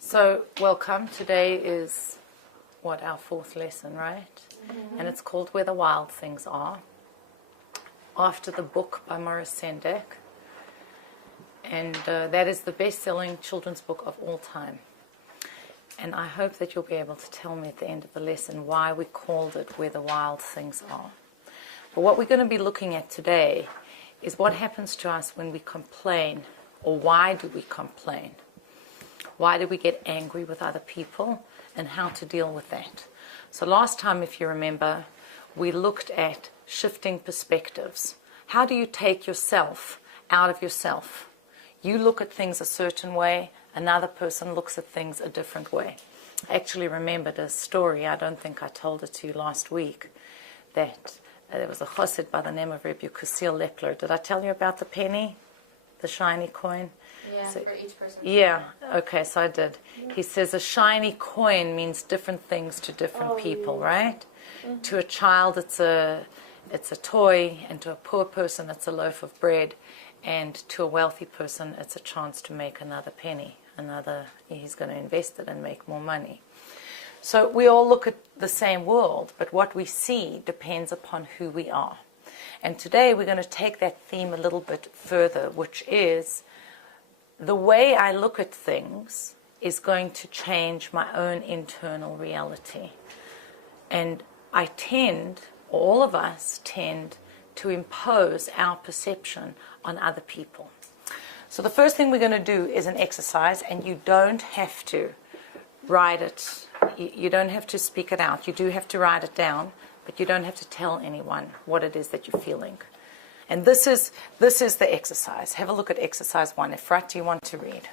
So, welcome. Today is, our fourth lesson, right? Mm-hmm. And it's called Where the Wild Things Are, after the book by Maurice Sendak. And that is the best-selling children's book of all time. And I hope that you'll be able to tell me at the end of the lesson why we called it Where the Wild Things Are. But what we're going to be looking at today is what happens to us when we complain, or why do we complain? Why do we get angry with other people, and how to deal with that? So last time, if you remember, we looked at shifting perspectives. How do you take yourself out of yourself? You look at things a certain way, another person looks at things a different way. I actually remembered a story, I don't think I told it to you last week, that there was a chassid by the name of Rabbi Kusil Lepler. Did I tell you about the penny? The shiny coin? Yeah, so, for each person. Yeah, okay, so I did. He says a shiny coin means different things to different people, right? Mm-hmm. To a child it's a toy, and to a poor person it's a loaf of bread, and to a wealthy person it's a chance to make another penny. He's going to invest it and make more money. So we all look at the same world, but what we see depends upon who we are. And today we're going to take that theme a little bit further, which is the way I look at things is going to change my own internal reality. And all of us tend to impose our perception on other people. So the first thing we're going to do is an exercise, and you don't have to write it. You don't have to speak it out. You do have to write it down, but you don't have to tell anyone what it is that you're feeling. And this is the exercise. Have a look at exercise 1. Efrat, do you want to read?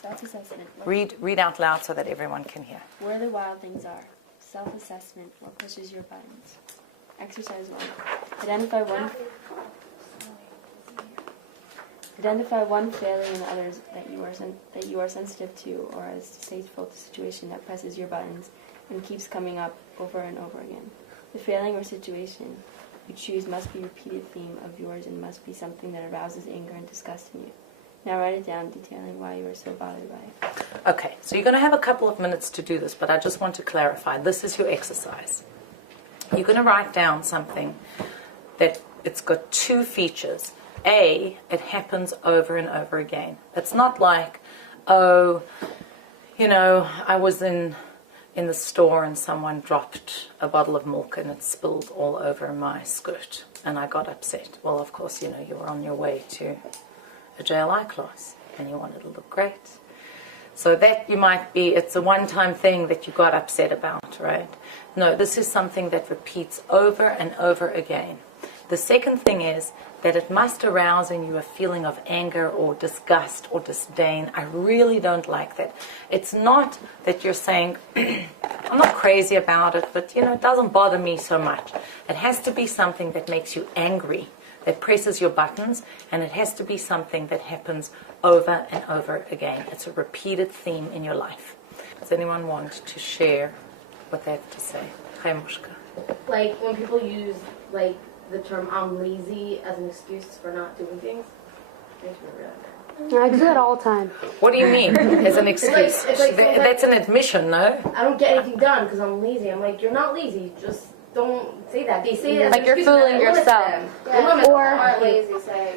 Self-assessment. Read out loud so that everyone can hear. Where the wild things are. Self-assessment. What pushes your buttons? Exercise 1. Identify one failing in others that you are sensitive to, or as distasteful to situation that presses your buttons and keeps coming up over and over again. The failing or situation you choose must be a repeated theme of yours and must be something that arouses anger and disgust in you. Now write it down, detailing why you are so bothered by it. Okay, so you're going to have a couple of minutes to do this, but I just want to clarify. This is your exercise. You're going to write down something that it's got two features. A, it happens over and over again. It's not like, I was in the store and someone dropped a bottle of milk and it spilled all over my skirt and I got upset. Well, of course, you were on your way to a JLI class and you wanted to look great. So that it's a one-time thing that you got upset about, right? No, this is something that repeats over and over again. The second thing is that it must arouse in you a feeling of anger or disgust or disdain. I really don't like that. It's not that you're saying, I'm not crazy about it, but it doesn't bother me so much. It has to be something that makes you angry, that presses your buttons, and it has to be something that happens over and over again. It's a repeated theme in your life. Does anyone want to share what they have to say? Hi, Mushka. Like when people use the term "I'm lazy" as an excuse for not doing things. I do that all the time. What do you mean, as an excuse? That's an admission, no? I don't get anything done because I'm lazy. I'm like, you're not lazy. Just don't say that. They say it as like you're fooling yourself. Yeah. Or lazy say.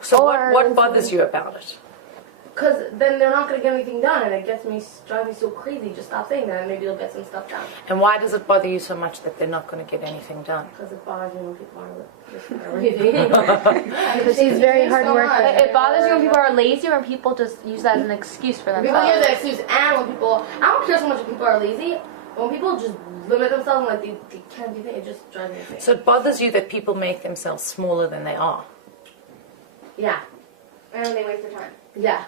So what bothers you about it? Because then they're not going to get anything done, and it drives me so crazy. Just stop saying that, and maybe they'll get some stuff done. And why does it bother you so much that they're not going to get anything done? Because it bothers me when people are lazy. Because she's very hard working. It bothers you when people are lazy, or when people just use that as an excuse for themselves. People use that excuse, and when people, I don't care so much if people are lazy. When people just limit themselves and they can't do things, it just drives me crazy. So it bothers you that people make themselves smaller than they are? Yeah. And they waste their time. Yeah.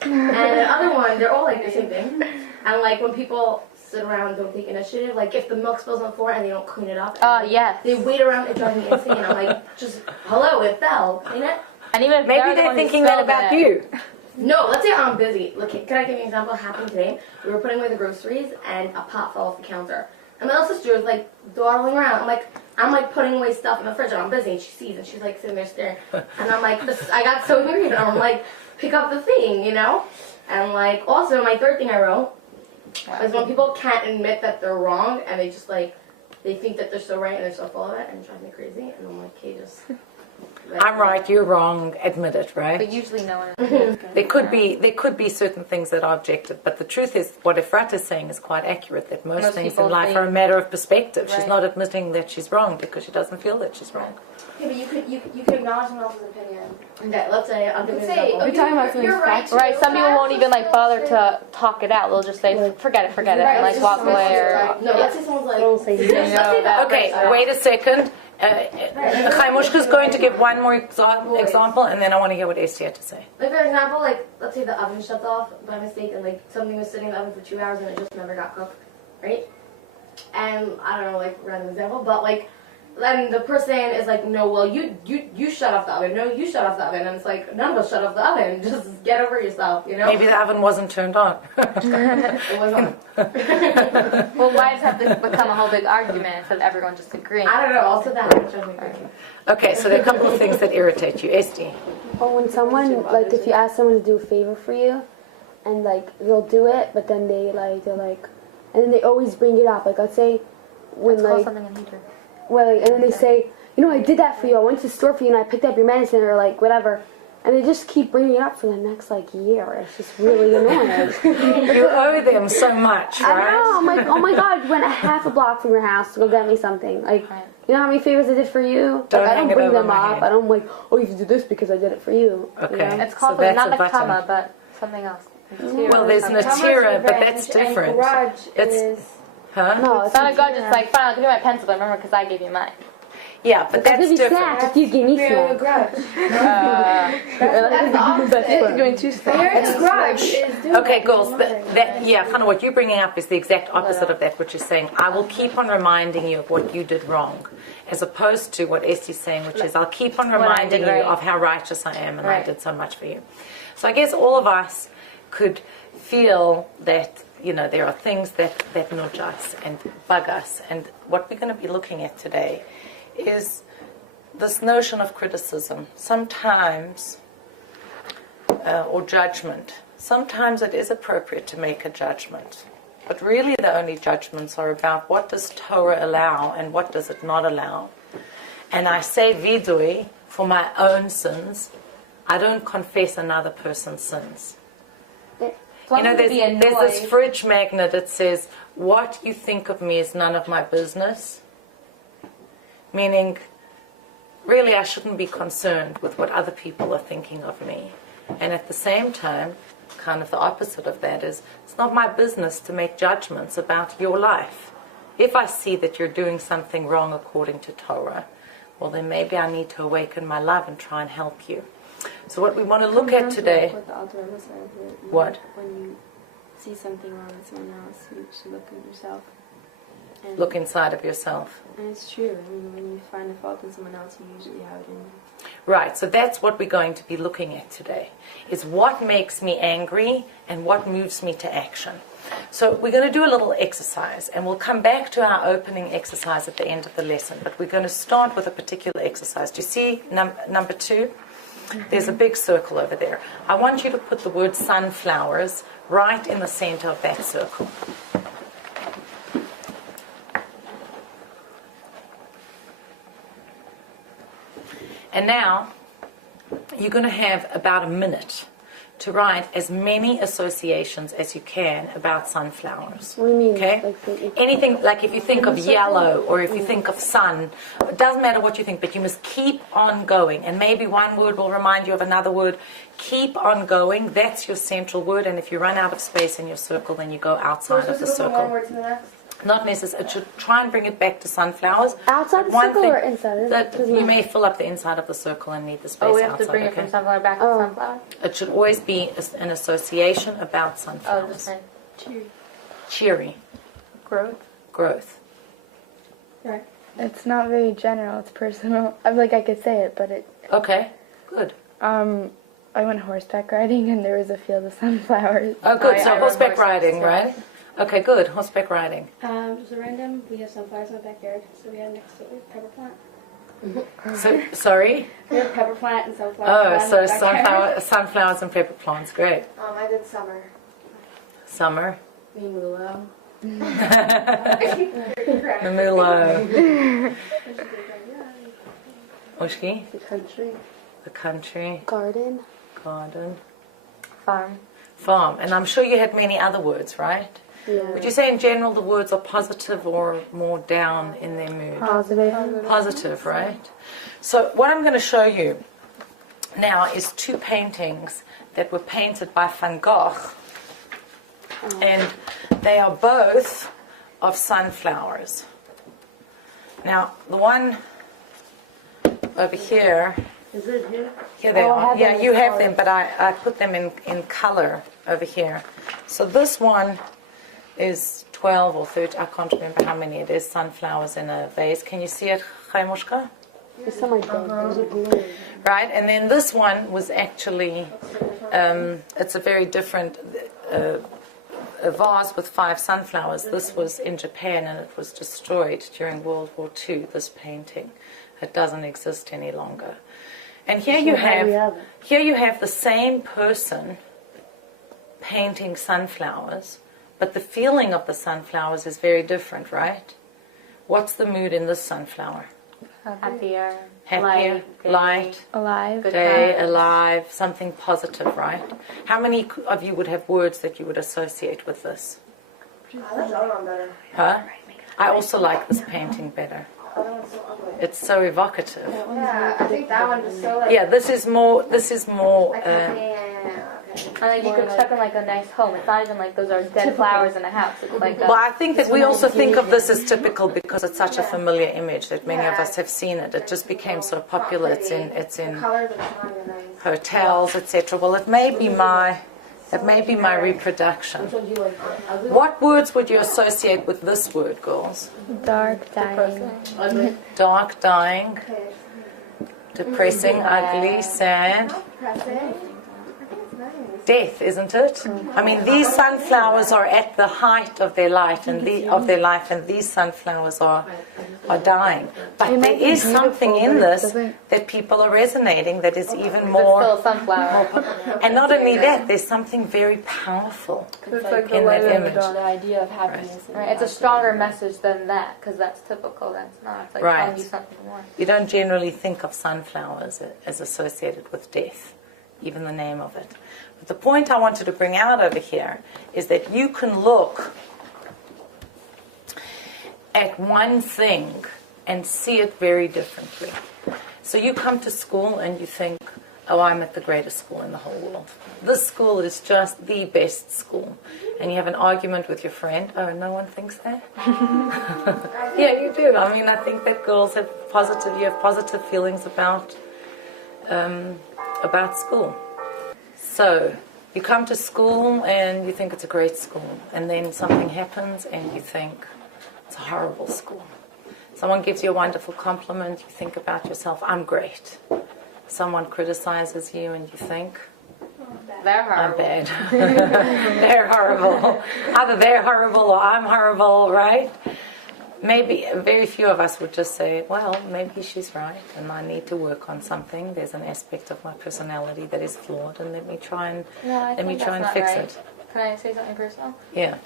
And the other one, they're all like the same thing. And like when people sit around and don't take initiative, like if the milk spills on the floor and they don't clean it up, yes. They wait around, it drives me insane. I'm like, just hello, it fell, clean it. And even maybe they're thinking that about you. No, let's say I'm busy. Look, can I give you an example? It happened today. We were putting away the groceries and a pot fell off the counter. And my little sister was like dawdling around. I'm like putting away stuff in the fridge and I'm busy and she sees and she's like sitting there staring. And I'm like, I got so weird and I'm like, pick up the thing, you know? And like, also my third thing I wrote is when people can't admit that they're wrong and they just like, they think that they're so right and they're so full of it and it drives me crazy. And I'm like, okay, just... I'm right, you're wrong, admit it, right? But usually no one. There could be certain things that are objective, but the truth is, what Efrat is saying is quite accurate, that most things in people life think- are a matter of perspective. She's Right. not admitting that she's wrong because she doesn't feel that she's wrong. Yeah, but you could acknowledge someone else's opinion. Okay, let's say, I'll give you an Say, example. you're talking about something factual. Right, some people won't even like bother to talk it out. They'll just say, forget it, and like walk away or. No, let's say someone's like, let's say that Okay, person. wait a second. Chaimushka's going to give one more example, and then I want to hear what Esty had to say. Like for example, like let's say the oven shut off by mistake and like something was sitting in the oven for 2 hours and it just never got cooked, right? And I don't know, like random example, but like then the person is like, no, well you shut off the oven, no, you shut off the oven, and it's like none of us shut off the oven. Just get over yourself, you know? Maybe the oven wasn't turned on. It was on. Well, why does it have to become a whole big argument instead of everyone just agreeing? I don't know. Also that drives me crazy. Okay, so there are a couple of things that irritate you. Esty. Or when someone, like, if you ask someone to do a favor for you, and, like, they'll do it, but then they're like, and then they always bring it up. Like, let's say, when, Let's call like, something in heater. well, like, and then they say, you know, I did that for you. I went to the store for you, and I picked up your medicine, or, like, whatever. And they just keep bringing it up for the next, like, year. It's just really annoying. You owe them so much, I right? know. I'm like, oh, my God, you went a half a block from your house to go get me something. Like, Right. you know how many favors I did for you? Don't Like, I hang don't it bring over them my up. head. I don't, like, oh, you have to do this because I did it for you. Okay. You know? It's called So that's not a the button. comma, but something else. Well, there's Natira, but that's different. It's, huh? No, It's not a grudge. It's like, fine, I'll give you my pencil, but remember, because I gave you mine. Yeah, but I'll that's give you different. snacks if you give me snacks. grudge. That's the opposite. Doing two steps. Parents' grudge is doing Okay, that. girls, kind of what you're bringing up is the exact opposite of that, which is saying, I will keep on reminding you of what you did wrong, as opposed to what Esty's saying, which is, I'll keep on What I reminding did you right. of how righteous I am and I Right. did so much for you. So I guess all of us could feel that, you know, there are things that nudge us and bug us, and what we're going to be looking at today is this notion of criticism. Sometimes or judgment. Sometimes it is appropriate to make a judgment. But really the only judgments are about what does Torah allow and what does it not allow. And I say vidui for my own sins. I don't confess another person's sins. You know, there's this fridge magnet that says, what you think of me is none of my business. Meaning, really, I shouldn't be concerned with what other people are thinking of me. And at the same time, kind of the opposite of that is, it's not my business to make judgments about your life. If I see that you're doing something wrong according to Torah, well, then maybe I need to awaken my love and try and help you. So what we want to look at today... What the alter ego said, What? When you see something wrong with someone else, you should look at yourself. And, Look inside of yourself. and it's true. I mean, when you find a fault in someone else, you usually have it in you. Right, so that's what we're going to be looking at today, is what makes me angry and what moves me to action. So we're going to do a little exercise, and we'll come back to our opening exercise at the end of the lesson, but we're going to start with a particular exercise. Do you see number 2? There's a big circle over there. I want you to put the word sunflowers right in the center of that circle. And now, you're going to have about a minute to write as many associations as you can about sunflowers. What do you mean? Okay? Like, Anything, like if you think of yellow or if you think of sun, it doesn't matter what you think, but you must keep on going. And maybe one word will remind you of another word. Keep on going. That's your central word. And if you run out of space in your circle, then you go outside of the From one circle. word to the next. Not necessarily. It should try and bring it back to sunflowers. outside the One circle thing or inside? that Doesn't you matter. may fill up the inside of the circle and need the space Oh, we have outside. to bring it okay? from sunflower back to Oh. sunflower? It should always be an association about Oh, sunflowers. just saying. Cheery. Growth. Growth. It's not very general. It's personal. I'm like I could say it, but it. Okay. Good. I went horseback riding and there was a field of sunflowers. Oh, good. So I rode horseback horses, riding, yeah. right? Okay, good. Horseback riding. Just a random. We have sunflowers in my backyard, so we have next to it a pepper plant. So, sorry? We have pepper plant and sunflower Oh, plant so in the backyard. sunflowers and pepper plants. Great. I did summer. Summer. Mulo. Mamulo. Oshki? The country. The country. Garden. Garden. Farm. Farm. And I'm sure you had many other words, right? Yeah. Would you say in general the words are positive or more down in their mood? Positive. Positive, right? So what I'm going to show you now is two paintings that were painted by Van Gogh. And they are both of sunflowers. Now, the one over here, Is it here? here they Oh, I are. have Yeah, them you in have color. them, but I put them in color over here. So this one is 12 or 13, I can't remember how many it is, sunflowers in a vase. Can you see it, Chaimushka? It's something like that. Those are blue. Right, and then this one was actually, it's a very different, a vase with 5 sunflowers. This was in Japan and it was destroyed during World War II, this painting. It doesn't exist any longer. And here you have the same person painting sunflowers, but the feeling of the sunflowers is very different, right? What's the mood in this sunflower? Happier. Happier, light, Alive. day, alive, something positive, right? How many of you would have words that you would associate with this? I like the other one better. Huh? I also like this painting better. The other one's so ugly. It's so evocative. Yeah, I think that one is so like. Yeah, this is more, Yeah. And like you could expect in like a nice home. It's not even like those are dead flowers in a house. It's like well, I think that we also think of this as typical because it's such a familiar image that many of us have seen it. It just became so popular. It's in Colors are fine and nice. hotels, etc. Well, it may be my reproduction. Which one do you like? Ugly? What words would you associate with this word, girls? Dark, dying. Ugly. Dark, dying, Okay. depressing, ugly, sad. Pressing. I think it's nice. Death, isn't it? I mean, these sunflowers are at the height of their life, and these sunflowers are dying. But It there might be is something beautiful, in but it this doesn't- that people are resonating that is even it's more. still a sunflower. And not only that, there's something very powerful It's like the in light that of the image. dawn. The idea of happiness. and Right, it's a stronger message than that because that's typical. That's not. It's like Right. telling you something more. You don't generally think of sunflowers as associated with death, even the name of it. But the point I wanted to bring out over here is that you can look at one thing and see it very differently. So you come to school and you think, oh, I'm at the greatest school in the whole world. This school is just the best school. And you have an argument with your friend. Oh, no one thinks that? Yeah, you do. I mean, I think that girls have you have positive feelings about school. So you come to school and you think it's a great school. And then something happens and you think it's a horrible school. Someone gives you a wonderful compliment, you think about yourself, I'm great. Someone criticizes you and you think, They're I'm horrible. bad. They're horrible. Either they're horrible or I'm horrible, right? Maybe very few of us would just say, well, maybe she's right and I need to work on something. There's an aspect of my personality that is flawed and let me try and fix it. Can I say something personal? Yeah.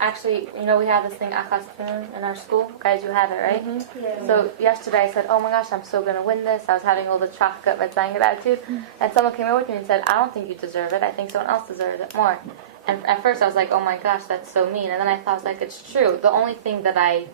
Actually, we have this thing, Achastun, in our school. Guys, you have it, right? Yeah. So yesterday I said, oh my gosh, I'm so going to win this. I was having all the chocolate red blanket attitude. And someone came over to me and said, I don't think you deserve it. I think someone else deserves it more. And at first I was like, oh my gosh, that's so mean. And then I thought, I was like, it's true. The only thing that I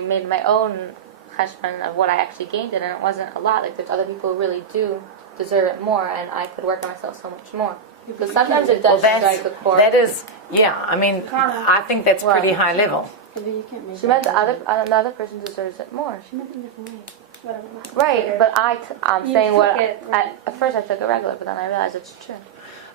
made my own cheshbon of what I actually gained it, and it wasn't a lot. Like, there's other people who really do deserve it more, and I could work on myself so much more. Because sometimes it does strike a chord. That is, yeah, I mean, I think that's pretty high level. You can't make She meant the other person deserves it more. She meant it in a different way. Right, but I'm You saying what took it, right. at first I took it regular, but then I realized it's true.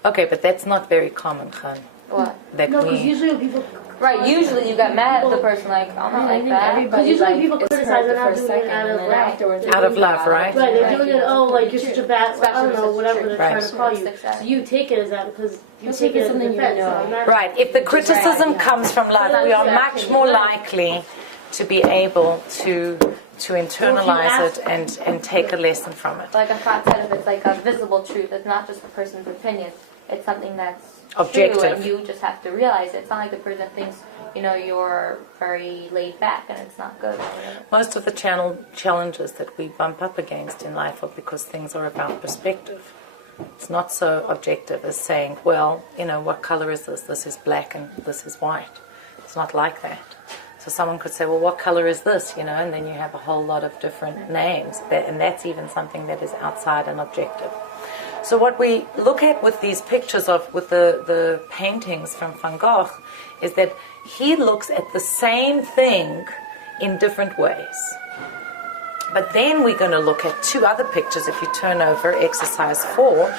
Okay, but that's not very common, Khan. What? That No, because we, usually when people Right, usually you get mad at the person like, I'm not like that. Because usually people criticize they're not doing it out of love. Out of love, right? Right, they're doing it, oh, like, you're such a bad, I don't know, whatever they're Right. trying to call you. So you take it as that because you take it as a defense. So I'm not Right, if the criticism comes from love, we are much more likely to be able to internalize it and take a lesson from it. Like Afat said, if it's like a visible truth, it's not just the person's opinion. It's something that's Objective. true, and you just have to realize it. It's not like the person thinks, you're very laid back and it's not good or whatever. Most of the challenges that we bump up against in life are because things are about perspective. It's not so objective as saying, well, what color is this? This is black and this is white. It's not like that. So someone could say, well, what color is this? And then you have a whole lot of different names. And that's even something that is outside and objective. So what we look at with these pictures with the paintings from Van Gogh is that he looks at the same thing in different ways. But then we're going to look at two other pictures. If you turn over exercise 4,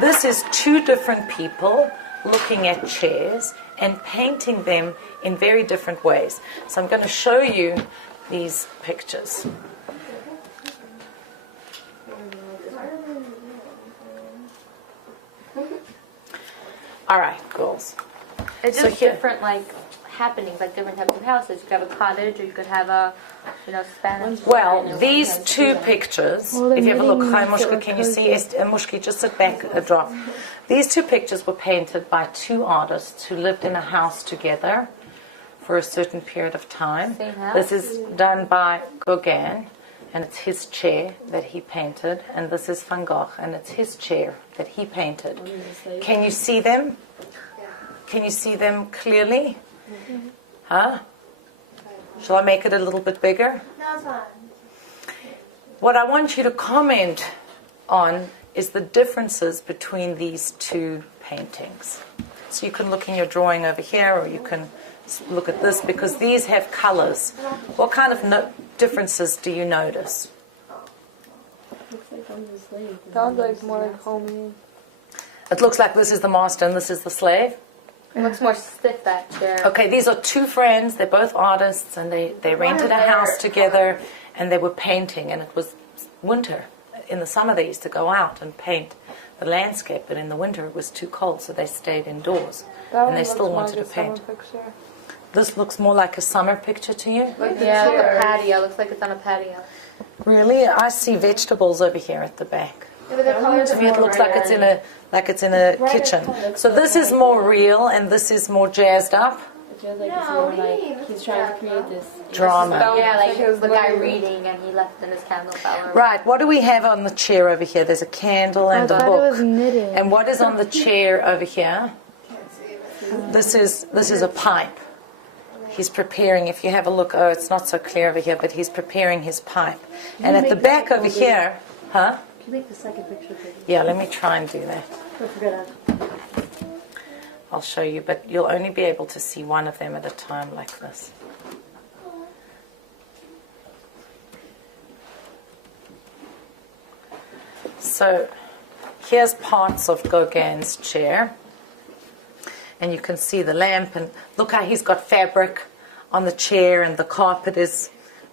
this is two different people looking at chairs and painting them in very different ways. So I'm going to show you these pictures. All right, girls. It's So just here- different, happenings, different types of houses. You could have a cottage, or you could have a, Spanish. Well, these two pictures, if you have a look, hi Mushka, can you see? Mushki, just sit back a drop. These two pictures were painted by two artists who lived in a house together for a certain period of time. Same house? This is done by Gauguin, and it's his chair that he painted, and this is Van Gogh, and it's his chair that he painted. Can you see them? Can you see them clearly? Huh? Shall I make it a little bit bigger? No, it's fine. What I want you to comment on is the differences between these two paintings. So you can look in your drawing over here, or you can look at this, because these have colors. What kind of differences do you notice? Looks like I'm the slave. Sounds like more like homey. It looks like this is the master and this is the slave. It looks more stiff back there. Okay, these are two friends. They're both artists, and they rented a house together, and they were painting, and it was winter. In the summer they used to go out and paint the landscape, but in the winter it was too cold, so they stayed indoors, and they still wanted to paint. This looks more like a summer picture to you? Yeah, the patio. Looks like it's on a patio. Really? I see vegetables over here at the back. Yeah, but the colors To me it looks like it's in a kitchen. So this is more real, and this is more jazzed up. It feels like it's more like he's trying to create this Drama. Yeah, like it was the guy reading and he left in his candle flower. Right, what do we have on the chair over here? There's a candle and a I thought it was book. knitting. And what is on the chair over here? This is a pipe. He's preparing, if you have a look, it's not so clear over here, but he's preparing his pipe. And at the back over here, huh? Can you make the second picture bigger? Yeah, let me try and do that. Don't forget that. I'll show you, but you'll only be able to see one of them at a time like this. So here's parts of Gauguin's chair. And you can see the lamp, and look how he's got fabric on the chair, and the carpet is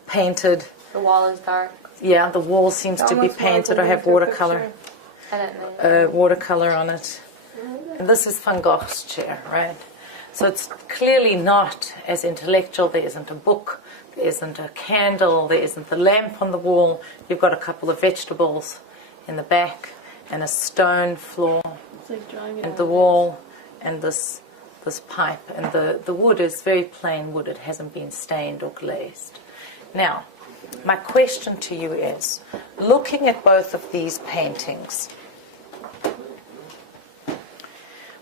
painted. The wall is dark. Yeah, the wall seems to be painted or have watercolor. I don't know. Watercolor on it. And this is Van Gogh's chair, right? So it's clearly not as intellectual. There isn't a book, there isn't a candle, there isn't the lamp on the wall. You've got a couple of vegetables in the back, and a stone floor, It's like drawing it and out. the wall, and this pipe. And the wood is very plain wood. It hasn't been stained or glazed. Now, my question to you is, looking at both of these paintings,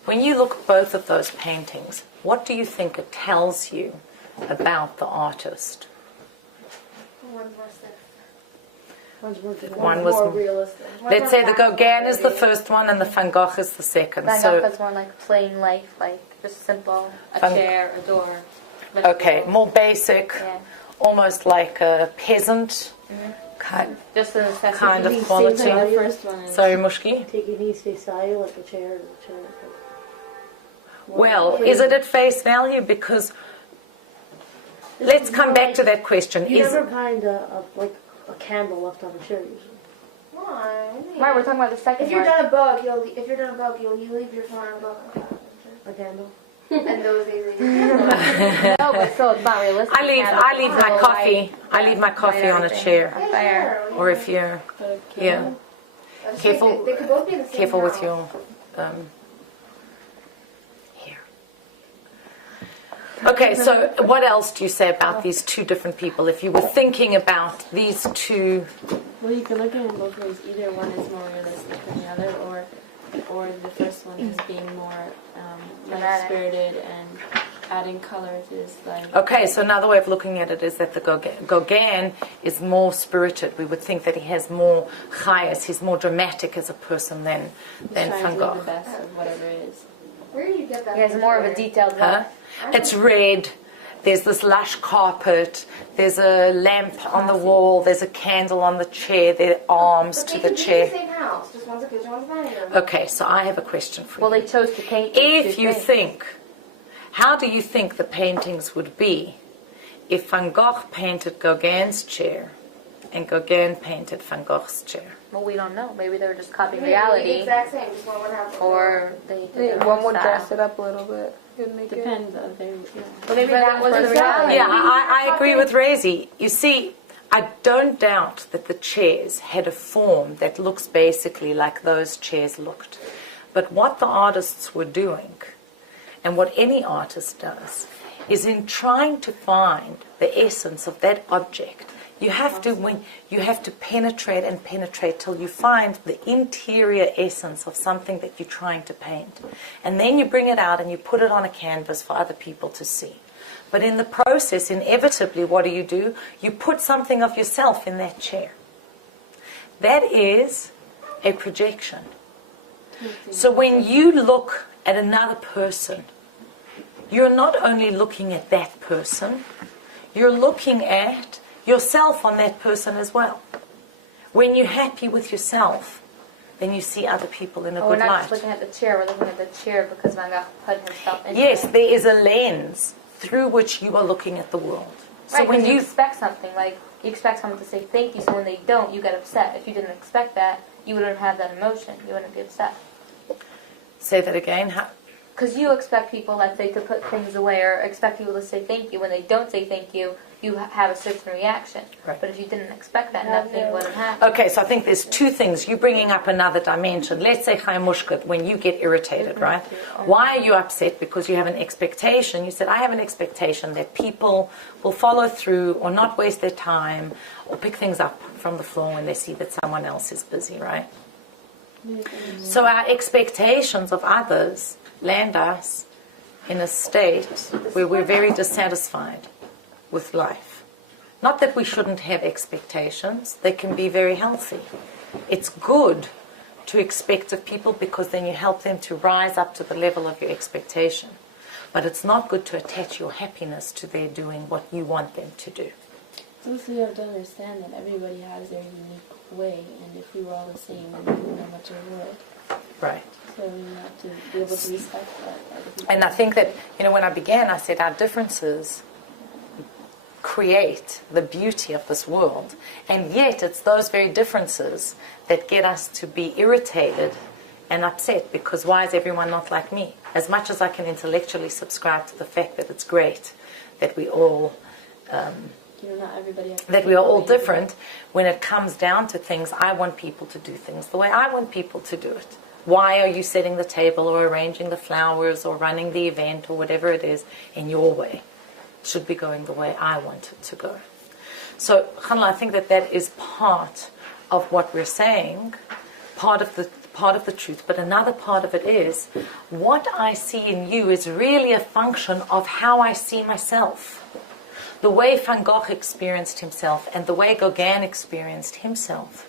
when you look at both of those paintings, what do you think it tells you about the artist? One's more stiff. One was more realistic. Let's say the Gauguin is the first one and the Van Gogh is the second. Van So, Gogh is more like plain life, like just simple. A Van- chair, a door. okay, more basic, Yeah. almost like a peasant Just the necessity. kind of Same quality. thing. The first one is Sorry, Mushki? Taking these face value like the chair. Well, is it at face value? Because let's come back to that question. You Is never find a candle left on a chair usually. Why? Right, we're talking about the second If you're one. done a book, you leave your phone on a book. A candle. And those days, No, but still, it's not realistic. I leave my coffee. I leave my coffee on a chair. Or if you're, yeah, careful, They could both be in the same careful with house. your hair. Okay, so what else do you say about these two different people? If you were thinking about these two, Well, you can look at it in both ways. Either one is more realistic than the other, or the first one is being more light-spirited and adding colors is like... okay, so another way of looking at it is that the Gauguin is more spirited. We would think that he has more chayas, he's more dramatic as a person than trying Van to do Gogh. the best of whatever it is. Where do you get that? He has more of a detailed Huh? It's red, there's this lush carpet, there's a lamp on the wall, there's a candle on the chair, there are arms to the But they could be in the chair. same house. Just one's a kitchen, one's a dining room. Okay, so I have a question for you. Well, they chose to paint If two you things. think, how do you think the paintings would be if Van Gogh painted Gauguin's chair and Gauguin painted Van Gogh's chair? Well, we don't know. Maybe they were just copying Maybe the reality, exact same. Just one would have. or they did their One own would style. dress it up a little bit. It would make it. Depends on their... Well, maybe that was the reality. Yeah, I agree with Razy. You see, I don't doubt that the chairs had a form that looks basically like those chairs looked. But what the artists were doing, and what any artist does, is in trying to find the essence of that object. You have to penetrate and penetrate till you find the interior essence of something that you're trying to paint. And then you bring it out and you put it on a canvas for other people to see. But in the process, inevitably, what do? You put something of yourself in that chair. That is a projection. So when you look at another person, you're not only looking at that person, you're looking at yourself on that person as well. When you're happy with yourself, then you see other people in a We're good not light. just looking at the chair, we're looking at the chair because Van Gogh put himself into Yes, it. there is a lens through which you are looking at the world. So Right, when because you you expect something, like you expect someone to say thank you, so when they don't, you get upset. If you didn't expect that, you wouldn't have that emotion. You wouldn't be upset. say that again, Because you expect people, let's say, to put things away or expect people to say thank you. When they don't say thank you, you have a certain reaction. Right. But if you didn't expect that, nothing would have happened. okay, so I think there's two things. You're bringing up another dimension. Let's say, Chaimushka, when you get irritated, right? Why are you upset? Because you have an expectation. You said, I have an expectation that people will follow through or not waste their time or pick things up from the floor when they see that someone else is busy, right? So our expectations of others land us in a state where we're very dissatisfied with life. Not that we shouldn't have expectations, they can be very healthy. It's good to expect of people because then you help them to rise up to the level of your expectation. But it's not good to attach your happiness to their doing what you want them to do. So you have to understand that everybody has their unique way, and if we were all the same, then we wouldn't know much of the world. Right. So we have to be able to respect that. Other people. And I think that, when I began, I said our differences create the beauty of this world. And yet it's those very differences that get us to be irritated and upset because why is everyone not like me? As much as I can intellectually subscribe to the fact that it's great that we all Not everybody has that we are all different, when it comes down to things, I want people to do things the way I want people to do it. Why are you setting the table or arranging the flowers or running the event or whatever it is in your way? It should be going the way I want it to go. So, Chanla, I think that is part of what we're saying, part of the truth, but another part of it is what I see in you is really a function of how I see myself. The way Van Gogh experienced himself and the way Gauguin experienced himself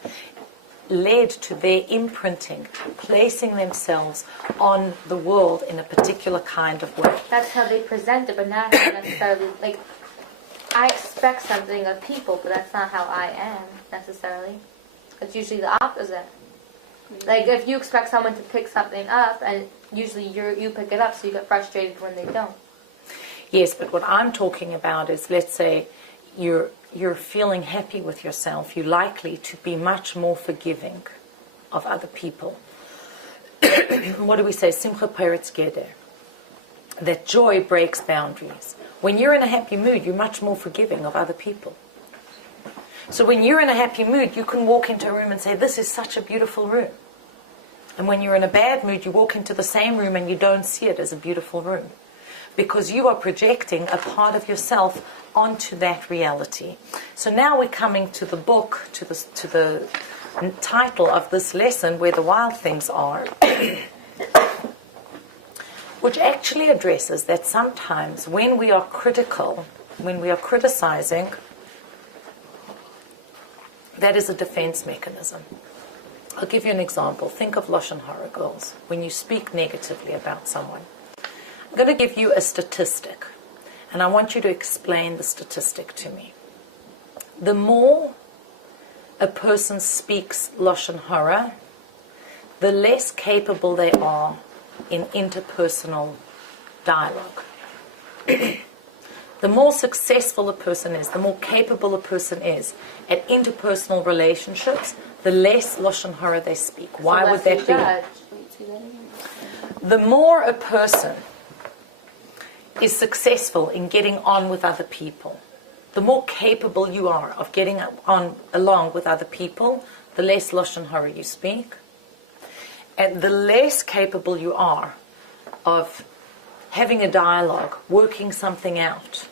led to their imprinting, placing themselves on the world in a particular kind of way. That's how they present it, but not how necessarily, like, I expect something of people, but that's not how I am, necessarily. It's usually the opposite. Like if you expect someone to pick something up, and usually you pick it up, so you get frustrated when they don't. Yes, but what I'm talking about is, let's say you're feeling happy with yourself, you're likely to be much more forgiving of other people. What do we say? Simcha peretz geder. That joy breaks boundaries. When you're in a happy mood, you're much more forgiving of other people. So when you're in a happy mood, you can walk into a room and say, this is such a beautiful room. And when you're in a bad mood, you walk into the same room and you don't see it as a beautiful room. Because you are projecting a part of yourself onto that reality. So now we're coming to the book, to the title of this lesson, Where the Wild Things Are, which actually addresses that sometimes when we are critical, when we are criticizing, that is a defense mechanism. I'll give you an example. Think of Lashon Hara, girls. When you speak negatively about someone, I'm going to give you a statistic, and I want you to explain the statistic to me. The more a person speaks Lashon Hara, the less capable they are in interpersonal dialogue. The more successful a person is, the more capable a person is at interpersonal relationships, the less Lashon Hara they speak. Why would that be? The more a person is successful in getting on with other people, the more capable you are of getting on along with other people, the less Lashon Hara you speak. And the less capable you are of having a dialogue, working something out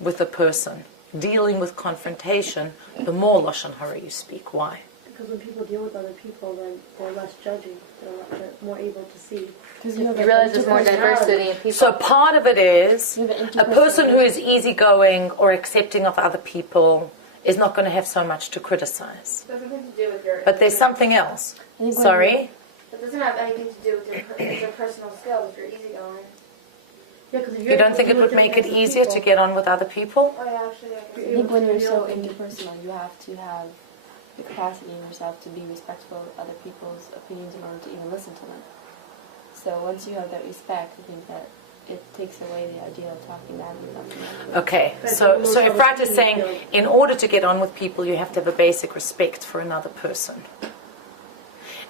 with a person, dealing with confrontation, the more Lashon Hara you speak. Why? Because when people deal with other people, then they're less judging. They're more able to see. You realize there's more diversity in people. So part of it is a person who is easygoing or accepting of other people is not going to have so much to criticize. It doesn't have to do with your... But there's something else. Sorry? It doesn't have anything to do with your personal skills if you're easygoing. Yeah, because You don't think it would make it easier to get on with other people? Oh yeah, actually, I I can think when you're so interpersonal, you have to have the capacity in yourself to be respectful of other people's opinions in order to even listen to them. So once you have that respect, I think that it takes away the idea of talking badly about them. Okay, so Efrat is saying in order to get on with people, you have to have a basic respect for another person.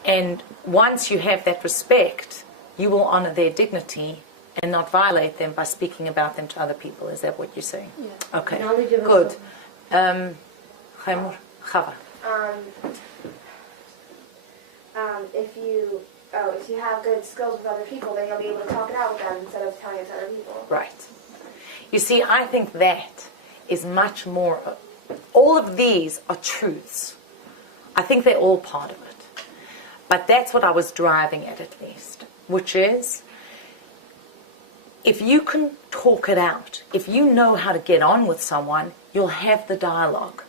And once you have that respect, you will honor their dignity and not violate them by speaking about them to other people. Is that what you're saying? Yeah. Okay, good. Chava. If you have good skills with other people, then you'll be able to talk it out with them instead of telling it to other people. Right. You see, I think that is much more... all of these are truths. I think they're all part of it. But that's what I was driving at least, which is, if you can talk it out, if you know how to get on with someone, you'll have the dialogue.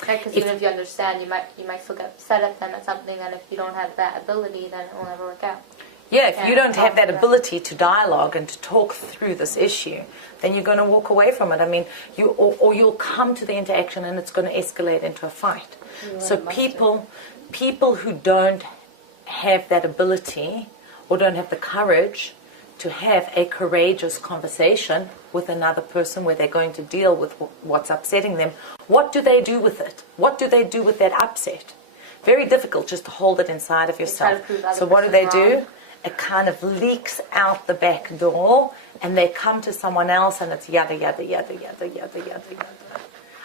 Because even if you understand, you might still get upset at them at something, and if you don't have that ability, then it will never work out. Yeah, if you don't have that ability to dialogue and to talk through this issue, then you're going to walk away from it. I mean, you'll come to the interaction and it's going to escalate into a fight. So people who don't have that ability or don't have the courage to have a courageous conversation with another person where they're going to deal with what's upsetting them, what do they do with it? What do they do with that upset? Very difficult just to hold it inside of yourself. So what do they do? It kind of leaks out the back door and they come to someone else and it's yada, yada, yada, yada, yada, yada, yada.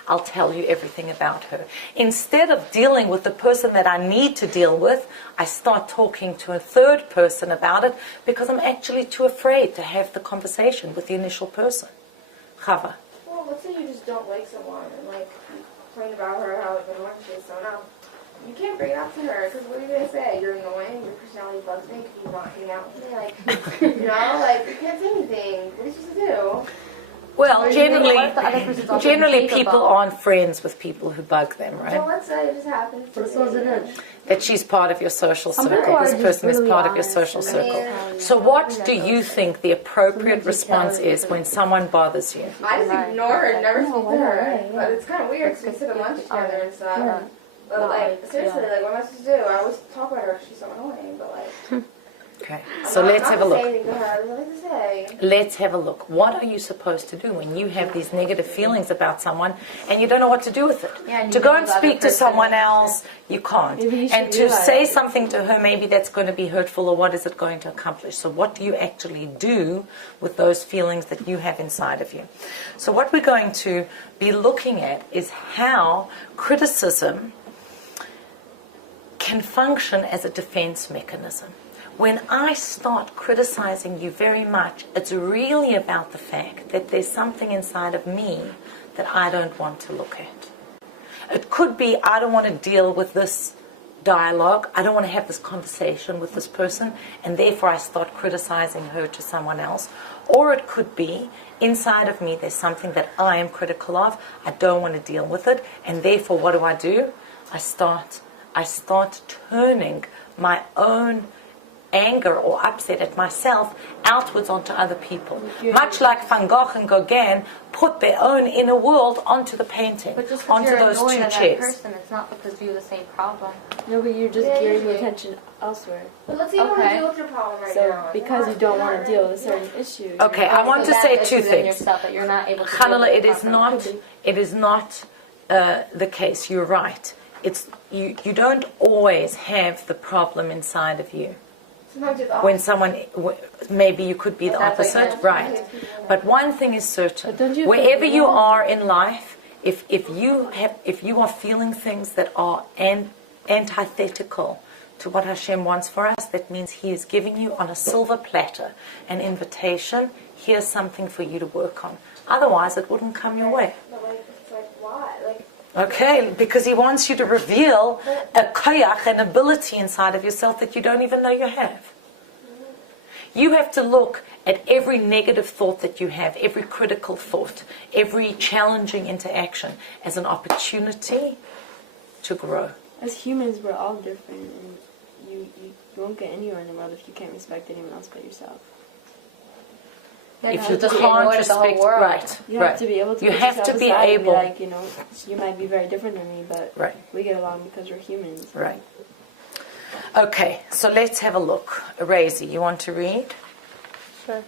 I'll tell you everything about her. Instead of dealing with the person that I need to deal with, I start talking to a third person about it because I'm actually too afraid to have the conversation with the initial person. Chava. Well, let's say you just don't like someone and like complain about her, how annoying she is. So now you can't bring it up to her because what are you gonna say? You're annoying. Your personality bugs me because you're not hanging out with me. Like, like you can't say anything. What are you supposed to do? Well, generally people aren't friends with people who bug them, right? So let's say it just happens. That she's part of your social circle. This person is part of your social circle. So what do you think the appropriate response is when someone bothers you? I just ignore her and never speak to her. But it's kind of weird because we sit at lunch together and stuff. But like, seriously, like, what am I supposed to do? I always talk about her. She's so annoying, but like. Okay, so let's have a look. Say. Let's have a look. What are you supposed to do when you have these negative feelings about someone and you don't know what to do with it? Yeah, to go and speak to someone else, you can't. You And to say something to her, maybe that's going to be hurtful, or what is it going to accomplish? So what do you actually do with those feelings that you have inside of you? So what we're going to be looking at is how criticism can function as a defense mechanism. When I start criticizing you very much, it's really about the fact that there's something inside of me that I don't want to look at. It could be I don't want to deal with this dialogue, I don't want to have this conversation with this person, and therefore I start criticizing her to someone else. Or it could be inside of me there's something that I am critical of, I don't want to deal with it, and therefore what do? I start turning my own anger or upset at myself outwards onto other people. Much like Van Gogh and Gauguin put their own inner world onto the painting, But just because onto you're those annoyed two at that chairs. person, it's not because you have the same problem. No, but you're just gearing the attention elsewhere. But let's see if you want to Okay. deal with your problem right So now. because you don't want to deal with a certain issue. Okay, I want to So say that's two issues in things. yourself that you're not able to Khalila, deal it with is properly. not the case. You're right. It's you don't always have the problem inside of you. Sometimes it's When someone, maybe you could be the That's what opposite, you meant. right? But one thing is certain: But don't you wherever think- you are in life, if you are feeling things that are antithetical to what Hashem wants for us, that means He is giving you on a silver platter an invitation. Here's something for you to work on. Otherwise, it wouldn't come your way. But like, it's like, why? Like, Okay, because He wants you to reveal a koyach, an ability inside of yourself that you don't even know you have. You have to look at every negative thought that you have, every critical thought, every challenging interaction as an opportunity to grow. As humans, we're all different, and you won't get anywhere in the world if you can't respect anyone else but yourself. If you just can't annoyed at the whole respect, world. right, You right. have to be able to. You put have yourself to be aside and able, like, you might be very different than me, but right, we get along because we're humans. right. Okay, so let's have a look. Razy, you want to read? Sure.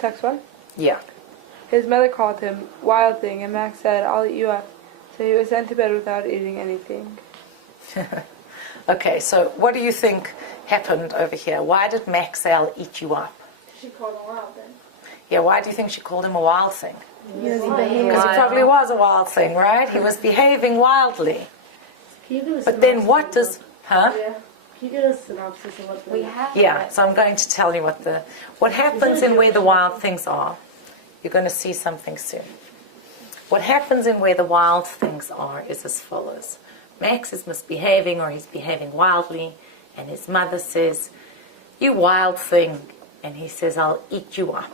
Text one? Yeah. His mother called him Wild Thing, and Max said, I'll eat you up. So he was sent to bed without eating anything. Okay, so what do you think happened over here? Why did Maxell eat you up? she called him wild then. Yeah, why do you think she called him a wild thing? Yes, Because he probably was a wild thing, right? He was behaving wildly. Can you give us But then what does... Huh? Yeah. Can you give us a synopsis of what the... We have Yeah, so I'm going to tell you what happens in where the wild things are. You're going to see something soon. What happens in where the wild things are is as follows. Max is misbehaving, or he's behaving wildly, and his mother says, "You wild thing," and he says, "I'll eat you up."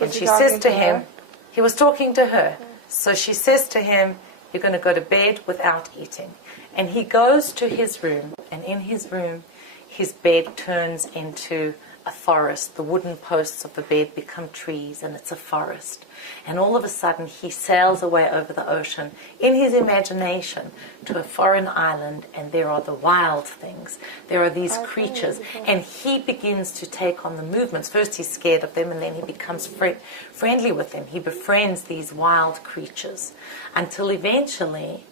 And Was he she says talking to to him, her? he was talking to her. So she says to him, "You're going to go to bed without eating." And he goes to his room, and in his room, his bed turns into a forest. The wooden posts of the bed become trees, and it's a forest. And all of a sudden, he sails away over the ocean in his imagination to a foreign island, and there are the wild things. There are these creatures, and he begins to take on the movements. First, he's scared of them, and then he becomes friendly with them. He befriends these wild creatures until eventually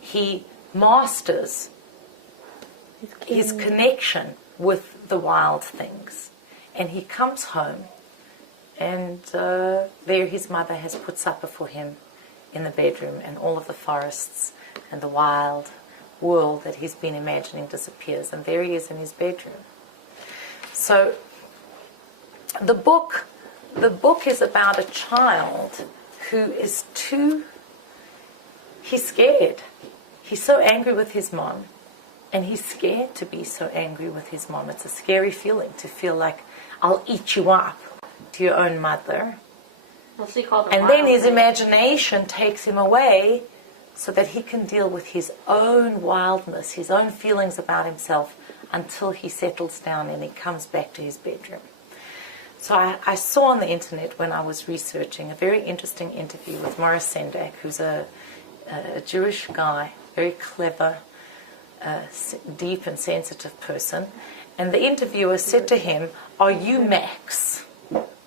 he masters his connection with the wild things. And he comes home, and there his mother has put supper for him in the bedroom, and all of the forests and the wild world that he's been imagining disappears, and there he is in his bedroom. So the book is about a child who is he's scared. He's so angry with his mom, and he's scared to be so angry with his mom. It's a scary feeling to feel like, I'll eat you up, to your own mother. Well, she called him And then wild his thing. imagination takes him away so that he can deal with his own wildness, his own feelings about himself, until he settles down and he comes back to his bedroom. So I saw on the internet when I was researching a very interesting interview with Morris Sendak, who's a Jewish guy, very clever, deep and sensitive person. And the interviewer said to him, "Are you Max?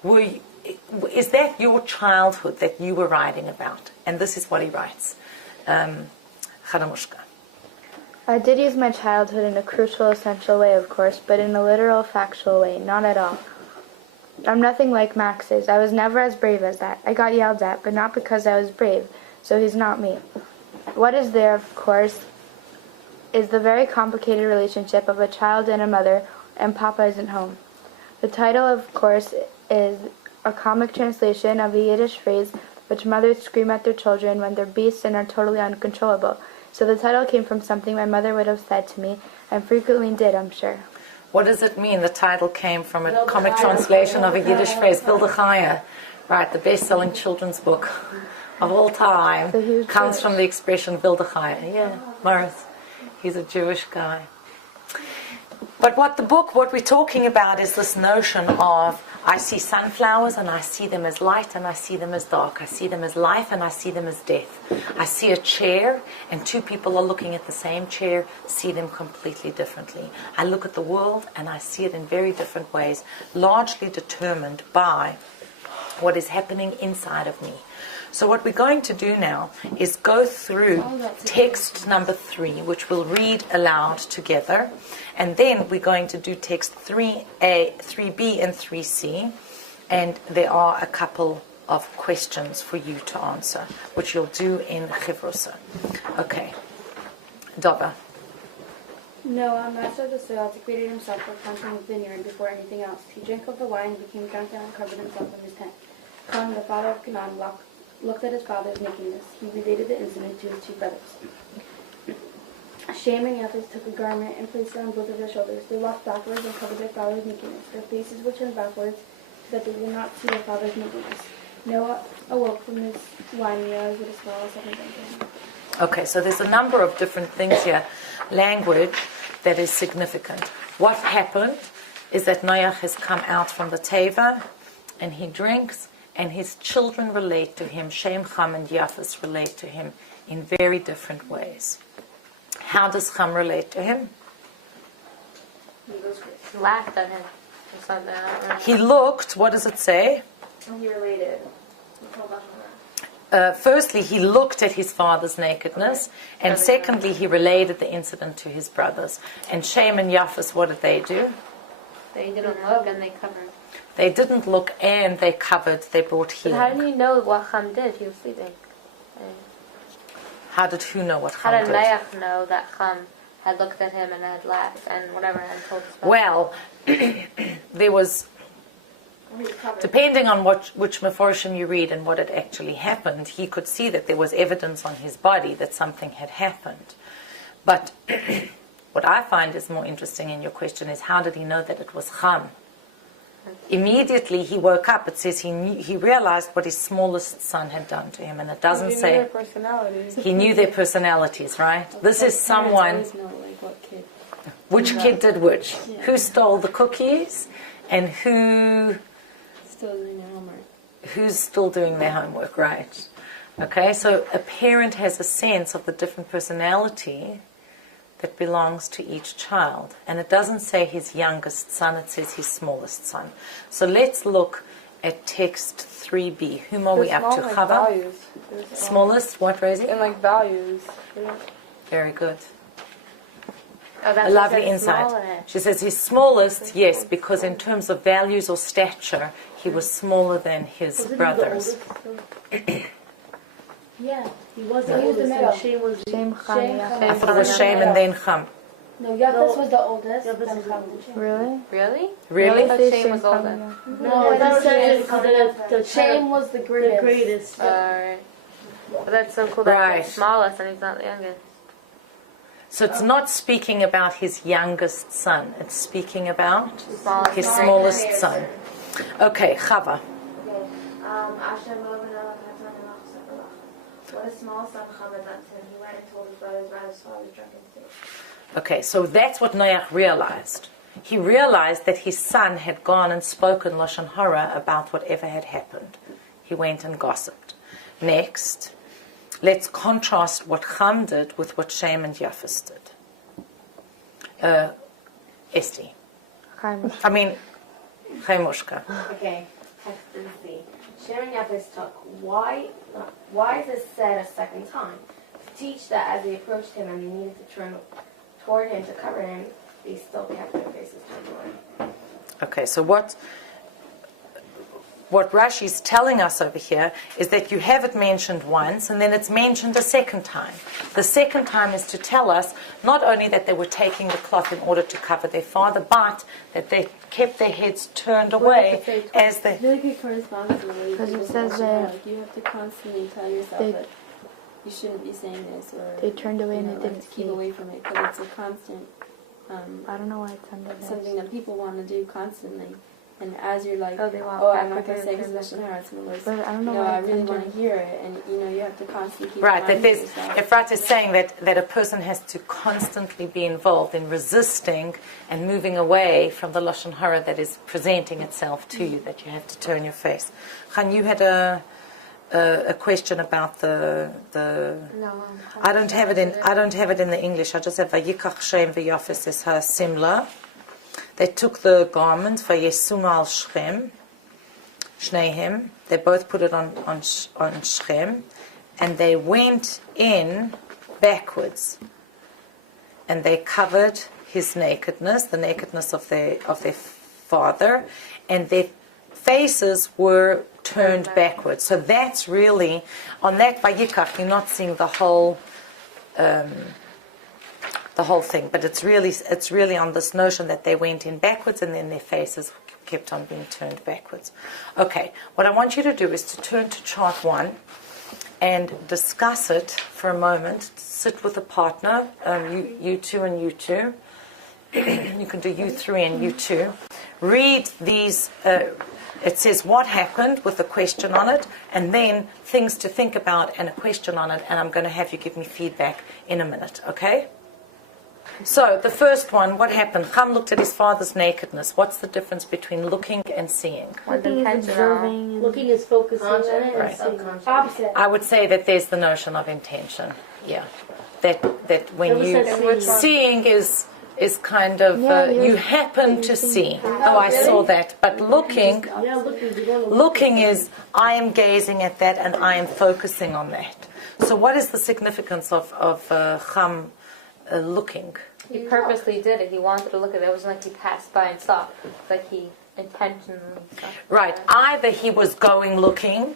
Is that your childhood that you were writing about?" And this is what he writes. Chadamushka. I did use my childhood in a crucial, essential way, of course, but in a literal, factual way, not at all. I'm nothing like Max is. I was never as brave as that. I got yelled at, but not because I was brave, so he's not me. What is there, of course, is the very complicated relationship of a child and a mother, and Papa isn't home. The title, of course, is a comic translation of a Yiddish phrase which mothers scream at their children when they're beasts and are totally uncontrollable. So the title came from something my mother would have said to me, and frequently did, I'm sure. What does it mean? The title came from a comic translation of a Yiddish phrase, Wildechaya, right? The best-selling children's book of all time comes from the expression Wildechaya. Yeah, Morris, he's a Jewish guy. But what we're talking about is this notion of, I see sunflowers and I see them as light and I see them as dark. I see them as life and I see them as death. I see a chair and two people are looking at the same chair, see them completely differently. I look at the world and I see it in very different ways, largely determined by what is happening inside of me. So what we're going to do now is go through text number 3, which we'll read aloud together, and then we're going to do text 3A, 3B, and 3C, and there are a couple of questions for you to answer, which you'll do in Chivrusa. Okay. Dova. No, Master of the soil secreted himself for planting the vineyard before anything else. He drank of the wine, became drunk, and covered himself in his tent. Khan, the father of Canaan, looked at his father's nakedness. He related the incident to his two brothers. Shem and Japheth took a garment and placed it on both of their shoulders. They walked backwards and covered their father's nakedness. Their faces were turned backwards so that they did not see their father's nakedness. Noah awoke from his wine meal with a small second drink. Okay, so there's a number of different things here. Language that is significant. What happened is that Noach has come out from the teva and he drinks, and his children relate to him. Shem, Ham, and Japheth relate to him in very different ways. How does Ham relate to him? He laughed at him. Or something. I don't remember. He looked, what does it say? He related. Firstly, he looked at his father's nakedness, and secondly, he related the incident to his brothers. And Shem and Japheth, what did they do? They didn't look and they covered. They didn't look and they covered, they brought But healing. how do you know what Ham did? He was sleeping. How did who know what How Ham did did? Noach know that Ham had looked at him and had laughed and whatever and told his brother? Well, there was, depending on which Meforshim you read and what had actually happened, he could see that there was evidence on his body that something had happened. But what I find is more interesting in your question is, how did he know that it was Ham? Immediately he woke up. It says he realized what his smallest son had done to him, and it doesn't say their personalities. he knew their personalities, right? This is someone. Always know, like, what kid. Which kid did which? Yeah. Who stole the cookies, and Still doing their homework. who's still doing their homework, right? Okay, so a parent has a sense of the different personality that belongs to each child. And it doesn't say his youngest son, it says his smallest son. So let's look at text 3b. Whom are we up to? Like Chava? values. Smallest, what, Rosie? And like values. Very good. Oh, that's A what lovely says small insight. in it. She says his smallest, yes, because in terms of values or stature, he was smaller than his brothers. Yeah, he was No, the he was the oldest. middle. And Shem was Shem, Ham, Japheth. I thought it was Shem and then Ham. No, Japheth was the oldest. Japheth then was the Ham. oldest. Really? Really? Really? I thought Say Shane Shem, was Ham, older. Japheth. No, That that's says the Shem was the the greatest. greatest. Alright. But that's so cool that Right. he's the smallest and he's not the youngest. So it's not speaking about his youngest son. It's speaking about Smallest. his smallest son. Okay, Chava. What a small son Chava done to him. He went and told his brothers about his father's drunken state. Okay, so that's what Noach realized. He realized that his son had gone and spoken Lashon Hara about whatever had happened. He went and gossiped. Next, let's contrast what Cham did with what Shem and Yafis did. Esti. I mean, Chaimushka. Okay, text and see. Shem and Yafis took. Why is this said a second time? To teach that as they approached him and they needed to turn toward him to cover him, they still kept their faces turned away. Okay, so what Rashi's telling us over here is that you have it mentioned once and then it's mentioned a second time. The second time is to tell us not only that they were taking the cloth in order to cover their father, but that they kept their heads turned away as they... Really good correspondence in the way Because it people says say, that like, you have to constantly tell yourself they- that you shouldn't be saying this, or They turned away you and know, they like, didn't to keep see. away from it, but it's a constant I don't know why it's under something this. that people want to do constantly. And as you're like, Oh, they walk I'm not back going to say with because their it's Lashon Hara, it's in the words. But I don't know No, why I it's really under want to hear it, and you have to constantly keep Right, that reminding there's, yourself. Efrat is saying that a person has to constantly be involved in resisting and moving away from the Lashon Hara that is presenting itself to you, that you have to turn your face. Chan, you had a question about the No, I don't have it in the English. I just have Vayikach Shem v'Yafis es ha-simla. They took the garment vayesung al Shem, Shnehem. They both put it on Shem, and they went in backwards, and they covered his nakedness, the nakedness of their father, and their faces were turned backwards. So that's really on that Vayikach. You're not seeing the whole thing, but it's really on this notion that they went in backwards and then their faces kept on being turned backwards. Okay, what I want you to do is to turn to chart 1 and discuss it for a moment. Sit with a partner, you two and you two. You can do you 3 and you 2. Read these. It says what happened with a question on it, and then things to think about and a question on it, and I'm going to have you give me feedback in a minute, okay? So, the first one, what happened? Cham looked at his father's nakedness. What's the difference between looking and seeing? Looking is observing. Looking is focusing on it and Right. seeing. Opposite. I would say that there's the notion of intention. Yeah. That when Never you... said seeing. Seeing is kind of... you happen to see. Oh, I saw that. But looking... Yeah, Looking is, I am gazing at that and I am focusing on that. So what is the significance of Cham looking? He purposely did it. He wanted to look at it. It wasn't like he passed by and saw. It's like he intentionally saw. Right. Either he was going looking,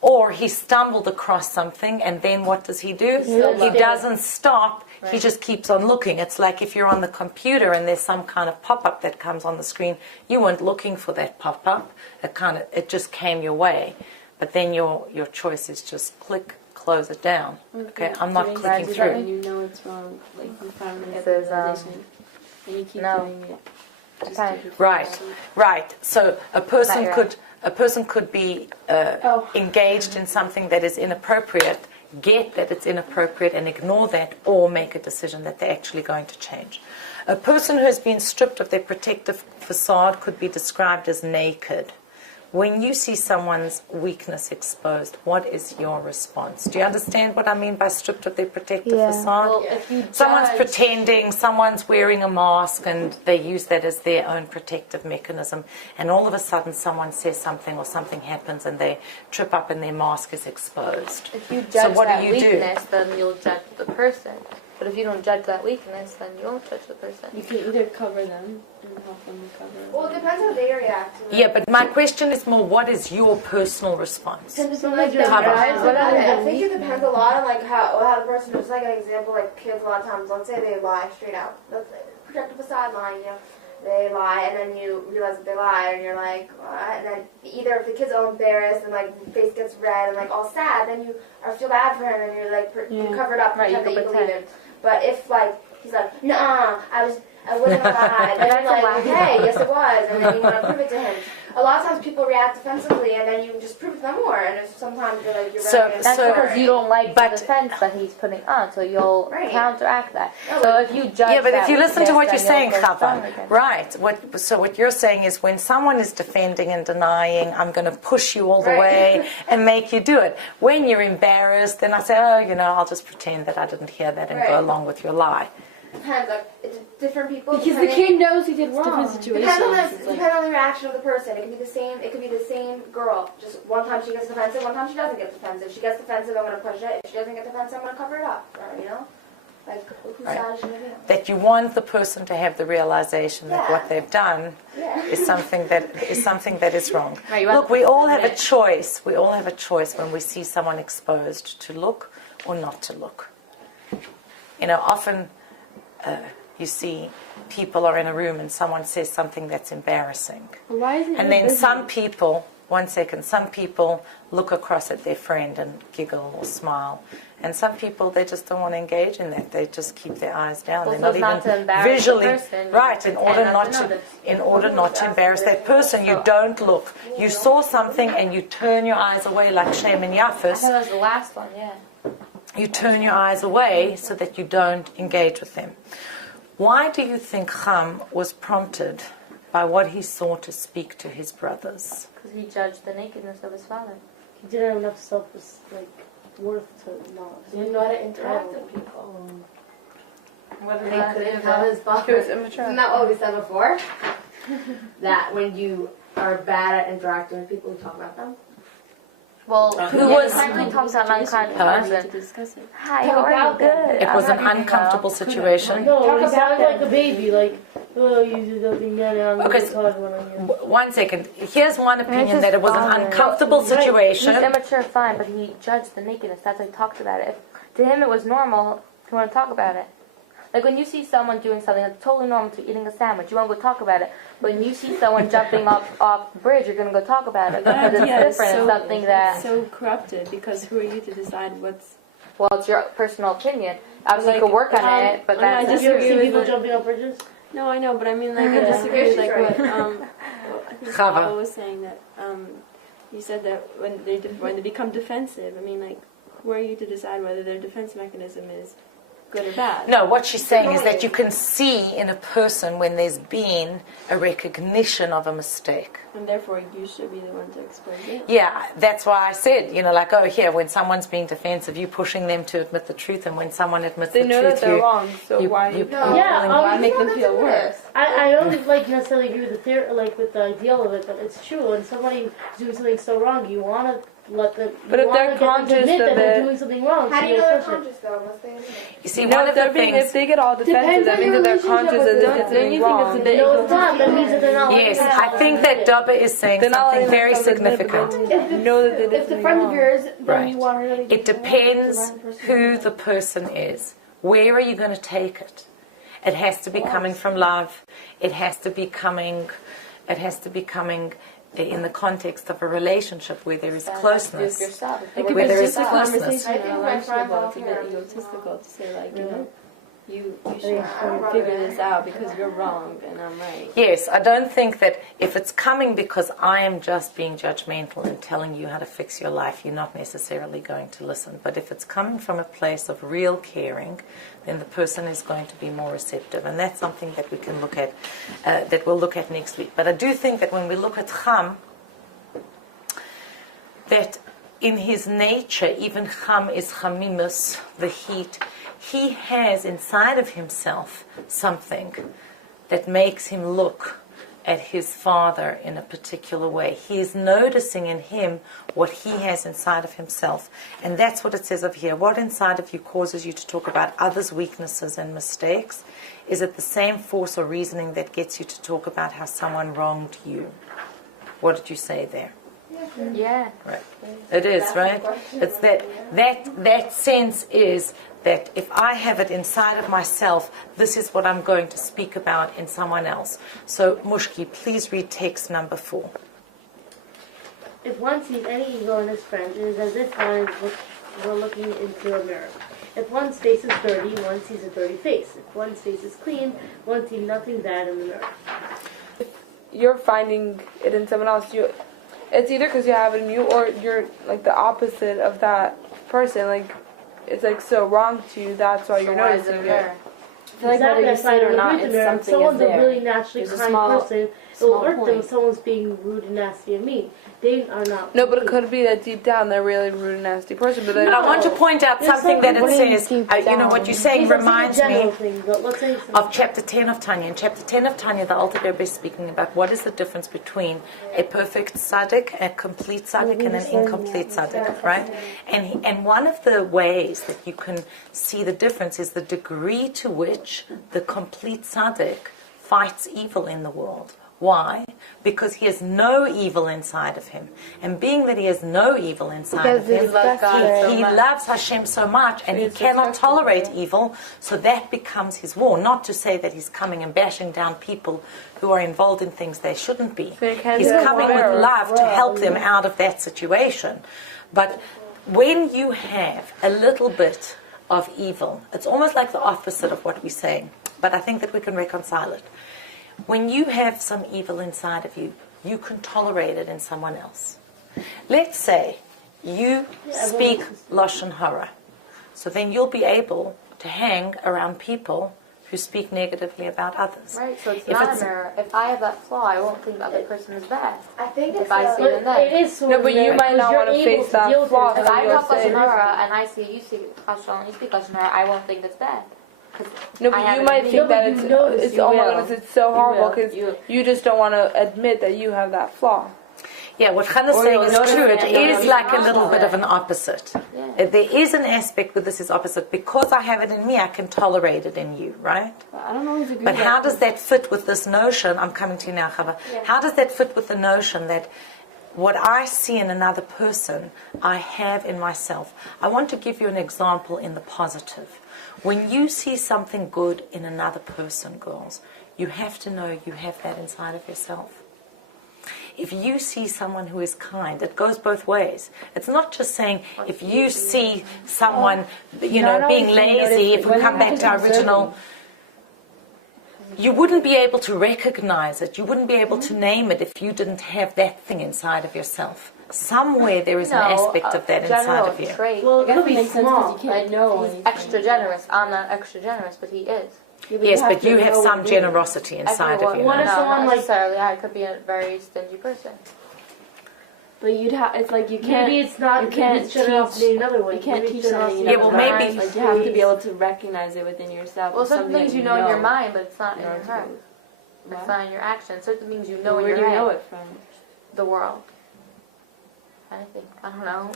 or he stumbled across something, and then what does he do? He doesn't stop. He Right. just keeps on looking. It's like if you're on the computer and there's some kind of pop-up that comes on the screen, you weren't looking for that pop-up. It just came your way. But then your choice is just click, close it down. Okay, I'm not Doing clicking that through. And you know it's wrong, like you finally get It is, the realization, and you keep no. doing it. Just Depends. to keep Right, doing right. So a person Right. could be engaged in something that is inappropriate, get that it's inappropriate and ignore that, or make a decision that they're actually going to change. A person who has been stripped of their protective facade could be described as naked. When you see someone's weakness exposed, what is your response? Do you understand what I mean by stripped of their protective Yeah. facade? Well, if you Someone's judge- pretending, someone's wearing a mask, and they use that as their own protective mechanism. And all of a sudden, someone says something or something happens, and they trip up and their mask is exposed. If you So judge what that do you do? weakness, then you'll judge the person. But if you don't judge that weakness, then you won't judge the person. You can either cover them and help them recover. Well, it depends how they react to it. Yeah, but my question is more, what is your personal response? Like Cover. I think it depends a lot on like how the person. Just like an example, like kids a lot of times. Let's say they lie straight out. Let's say protective facade lying. You know, they lie, and then you realize that they lied, and you're like, what? And then either if the kid's all embarrassed and like the face gets red and like all sad, then you feel bad for him, and you're like you cover it up, Right, you pretend that can you believe pretend. him. But if like he's like, nah, I wasn't alive, and then you're like, okay, yes it was, and then you want to prove it to him. a lot of times people react defensively, and then you just prove them more. And if sometimes you're like, you're So- right. That's So- because you don't like but- the defense that he's putting on, so you'll Right. counteract that. No, So if you judge Yeah, but if that you listen to what you're weakness, then saying, you'll go Chava, stronger against it. right? What you're saying is when someone is defending and denying, I'm going to push you all the Right. way and make you do it. When you're embarrassed, then I say, oh, I'll just pretend that I didn't hear that and go Right. along with your lie. Depends. Like, it's different people. Because the depending- kid knows he did wrong. Different situations. Depends on the reaction of the person. It could be the same. It could be the same girl. Just one time she gets defensive, one time she doesn't get defensive. If she gets defensive, I'm gonna push it. If she doesn't get defensive, I'm gonna cover it up. Like whose Right. side is she gonna be on? That you want the person to have the realization that Yeah. what they've done Yeah. is something that is wrong. Right, you want Look, the we person all to have a admit. choice. We all have a choice when we see someone exposed to look or not to look. Often you see people are in a room and someone says something that's embarrassing. Why is it And then some people, some people look across at their friend and giggle or smile. And some people, they just don't want to engage in that. They just keep their eyes down. Also, They're not it's not even to embarrass the visually person, you right. In pretend order not not to to, notice. in order not to embarrass that person, you don't look. You saw something and you turn your eyes away like Shem and I Yafis. thought that was the last one, yeah. You turn your eyes away so that you don't engage with them. Why do you think Cham was prompted by what he saw to speak to his brothers? Because he judged the nakedness of his father. He didn't have enough worth to not. He didn't know how to interact with people. Whether He couldn't tell his He father. was immature. Isn't that what we said before? That when you are bad at interacting with people, you talk about them. Well, Who was- frankly talks about an unkind I need to person. discuss it. Hi, how are you? Good. It was I'm an happy to uncomfortable know. situation. No, Talk he about sounded them. like a baby, oh, you do nothing, I'm Okay, going to talk when I'm here. One second. Here's one opinion his that it was an father. uncomfortable He's situation. immature, fine, but he judged the nakedness. That's why he talked about it. If to him it was normal, he want to talk about it. Like when you see someone doing something that's totally normal to eating a sandwich, you want to go talk about it. When you see someone jumping off the bridge, you're going to go talk about it because it's Yeah, different. It's something that, so corrupted because who are you to decide what's well, it's your personal opinion. Obviously, you Like, could work on it, but I mean, I that's just- You ever disagree see with people what- jumping on bridges? No, I know, but I mean, like, I Yeah. disagree Yeah, with, she's like, right. what, I think Chava. Chava was saying that, you said that when they become defensive, I mean, like, who are you to decide whether their defense mechanism is good or bad? No, what she's saying is that you can see in a person when there's been a recognition of a mistake. And therefore, you should be the one to expose it. Yeah, that's why I said, here, when someone's being defensive, you're pushing them to admit the truth, and when someone admits They the know truth, that they're you, wrong, so you, why? you No. Yeah, Why make them feel worse? I don't necessarily agree with the theory, with the ideal of it, but it's true. When somebody is doing something so wrong, you want to let them. But you if wanna they're get them to conscious admit of that they're it- doing something wrong. How so do you they know they're push it. conscious though? Unless they admit? You see, No, one of the if they get all defensive, Depends that on means your that they're relationship conscious with that the they're dog. doing Don't you think wrong. it's a bit No, it's not. That means that they're not. Yes, letting I it think out. that Dubba is saying They're not something letting very themselves admit, but significant. they know that they did If the something friend of wrong. yours, then Right. you want her to It depends who the person is. Where are you going to take it? It has to be coming from love. It has to be coming in the context of a relationship where there is closeness. Like, if Where there it's is just a closeness. conversation I think around my lunch friends table, all it's a here. bit egotistical to say, like, you I should don't figure know. this out because you're wrong and I'm right. Yes, I don't think that if it's coming because I am just being judgmental and telling you how to fix your life, you're not necessarily going to listen. But if it's coming from a place of real caring, then the person is going to be more receptive. And that's something that we can look at, that we'll look at next week. But I do think that when we look at Cham, that in his nature, even Cham is Chamimus, the heat, he has inside of himself something that makes him look at his father in a particular way. He is noticing in him what he has inside of himself. And that's what it says over here. What inside of you causes you to talk about others' weaknesses and mistakes? Is it the same force or reasoning that gets you to talk about how someone wronged you? What did you say there? Yeah. Right. It is, right? It's that sense is that if I have it inside of myself, this is what I'm going to speak about in someone else. So, Mushki, please read text number 4. If one sees any ego in his friend, it is as if one were looking into a mirror. If one's face is dirty, one sees a dirty face. If one's face is clean, one sees nothing bad in the mirror. you're finding it in someone else. It's either because you have it in you, or you're like the opposite of that person. Like it's like so wrong to you. That's why you're noticing it. I feel like whether you see it or not, it's something if someone's is there. a really naturally There's a kind small- person, it small will hurt them point. if someone's being rude and nasty and mean. They are not. No, but it could be that deep down they're really rude and nasty person. But But I want to point out There's something that something it says, deep you know, what down. you're saying These are some reminds general me things, but let's say of chapter 10 of Tanya. In chapter 10 of Tanya, the Alter Rebbe is speaking about what is the difference between a perfect tzaddik, a complete tzaddik, and an incomplete tzaddik, right? And one of the ways that you can see the difference is the degree to which the complete tzaddik fights evil in the world. Why? Because he has no evil inside of him. And being that he has no evil inside of him, he loves Hashem so much, and he cannot tolerate evil, so that becomes his war. Not to say that he's coming and bashing down people who are involved in things they shouldn't be. He's coming with love to help them out of that situation. But when you have a little bit of evil, it's almost like the opposite of what we're saying. But I think that we can reconcile it. When you have some evil inside of you, you can tolerate it in someone else. Let's say you speak Lashon Hara. So then you'll be able to hang around people who speak negatively about others. Right, so it's not a mirror. If I have that flaw, I won't think the other person is bad. I think If I see it in them. it is sort No, of but you there, might not because want to you're able face that deal with flaw. it. If I You'll talk say- Lashon Hara and I see you speak Lashon and you speak Lashon Hara, I won't think it's bad. No, I but have you it might in me. think that No, but you notice, it's you oh my will. goodness, it's so horrible will. because You- you just don't want to admit that you have that flaw. Yeah, what Chana's Or saying you'll is notice true. It that you'll is notice like a the little bit opposite. of an opposite. Yeah. There is an aspect where this is opposite. Because I have it in me, I can tolerate it in you, right? I don't always agree But with how that. does that fit with this notion? I'm coming to you now, Chava. How does that fit with the notion that what I see in another person, I have in myself? I want to give you an example in the positive. When you see something good in another person, girls, you have to know you have that inside of yourself. If you see someone who is kind, it goes both ways. It's not just saying if you see someone, you know, being lazy, if we come back to our original, you wouldn't be able to recognize it. You wouldn't be able to name it if you didn't have that thing inside of yourself. Somewhere there is an aspect of that inside of you. Trait. Well, I it guess could it be makes sense small. because you can't know He's anything. extra generous. I'm not extra generous, but he is. Yeah, Yes, you but you to have know some what you're doing. generosity inside of Everyone- you. What if no, someone, not like- necessarily. I could be a very stingy person. But you'd have. It's like you can't. Maybe it's not. You can't It's generosity teach- another way. You can't Maybe teach it's something. generosity You Yeah, well, never maybe- learned. Like you have to be able to recognize it within yourself. Well, as certain something things that you know in your mind, but it's not in in your order to heart. do. It's What? not in your actions. Certain things you know in Where your do you head. know it from? The world. Anything. I don't know.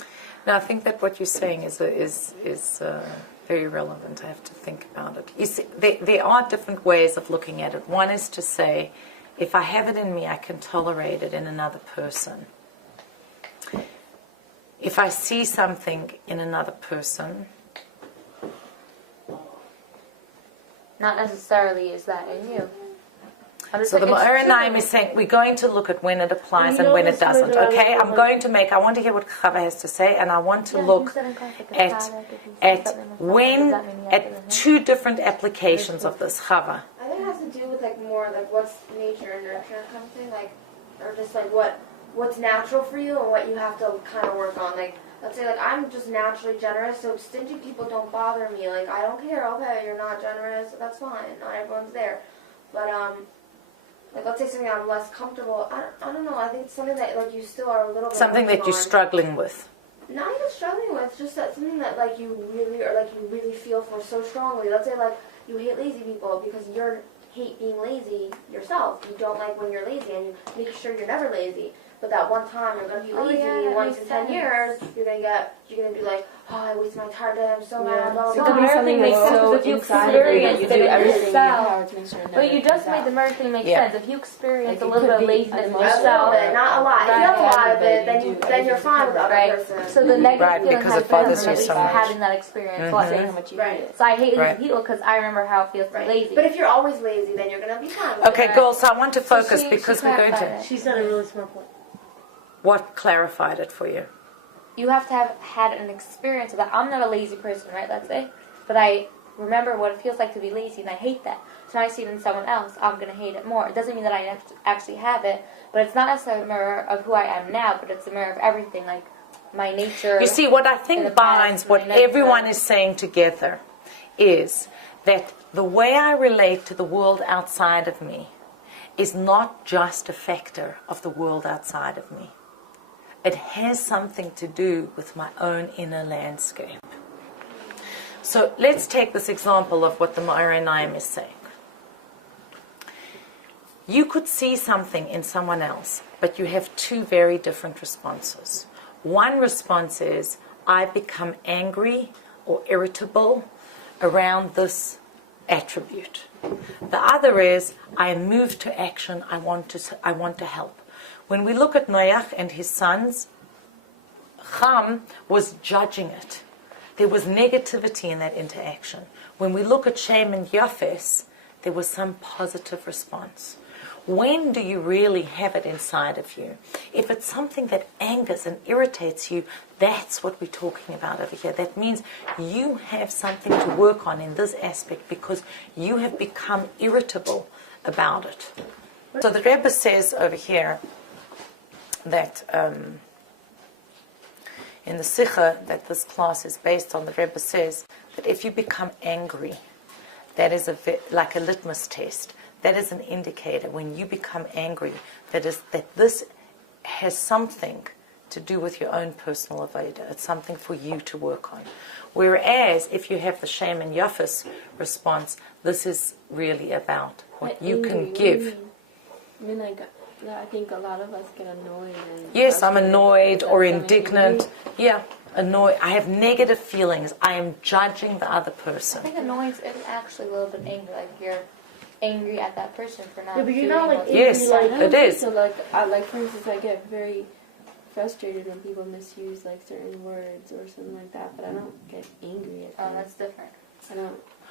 No, I think that what you're saying is very relevant. I have to think about it. You see, there are different ways of looking at it. One is to say, if I have it in me, I can tolerate it in another person. If I see something in another person, Not necessarily is that in you. so the Ma'or is saying we're going to look at when it applies and when it doesn't. Okay, I want to hear what Chava has to say, and I want to look at two different applications of this Chava. I think it has to do with like more like what's nature and nurture kind of thing, like, or just like what's natural for you and what you have to kind of work on. Like, let's say like I'm just naturally generous, so stingy people don't bother me. Like I don't care. Okay, you're not generous, that's fine. Not everyone's there, but like let's say something I'm less comfortable. I don't know. I think it's something that like you still are a little bit Something that working you're on. struggling with. Not even struggling with, just that something that like you really feel for so strongly. Let's say like you hate lazy people because you hate being lazy yourself. You don't like when you're lazy, and you make sure you're never lazy. But that one time you're gonna be lazy that once makes in 10 sense. years, you're gonna be like, oh, I wasted my entire day. I'm so mad. Blah It blah could blah. be something makes that's sense so if you inside of you that you experience do it in everything in your yourself. power to make sure it never But you just comes made the out. mirror thing make Yeah. sense. If you experience Like, a it little could bit of be laziness an in A little yourself, bit, not a lot. If you have a lot of it, then you're fine with the other right? person. So the negative Right, feeling because has it bothers been you so from much. having that experience. Mhm. Like, Saying how much you Right. hate it. so I hate Right. lazy people because I remember how it feels to be lazy. But if you're always lazy, then you're gonna be fine. With Okay, it. girls, so I want to So focus she because we're going clarified to. it. She said a really smart point. What clarified it for you? You have to have had an experience of that. I'm not a lazy person, right? Let's say, but I remember what it feels like to be lazy, and I hate that. So now I see it in someone else, I'm going to hate it more. It doesn't mean that I actually have it, but it's not necessarily a mirror of who I am now, but it's a mirror of everything, like my nature. You see, what I think binds what everyone is saying together is that the way I relate to the world outside of me is not just a factor of the world outside of me. It has something to do with my own inner landscape. So let's take this example of what the Ma'arei Naim is saying. You could see something in someone else, but you have two very different responses. One response is, I become angry or irritable around this attribute. The other is, I am moved to action, I want to help. When we look at Noach and his sons, Ham was judging it. There was negativity in that interaction. When we look at Shem and Yafes, there was some positive response. When do you really have it inside of you? If it's something that angers and irritates you, that's what we're talking about over here. That means you have something to work on in this aspect because you have become irritable about it. So the Rebbe says over here that in the Sikha that this class is based on, the Rebbe says that if you become angry, that is like a litmus test. That is an indicator when you become angry that this has something to do with your own personal avoda. It's something for you to work on. Whereas if you have the Shem and Yafis response, this is really about what you can give. I mean, like, I think a lot of us get annoyed. Yes, I'm annoyed or indignant. Yeah, annoyed. I have negative feelings. I am judging the other person. I think annoyance is actually a little bit angry, like you're angry at that person for not. Yeah, but you're not like angry, yes, like it is. So like for instance, I get very frustrated when people misuse like certain words or something like that, but I don't get angry at them. Oh, that's different.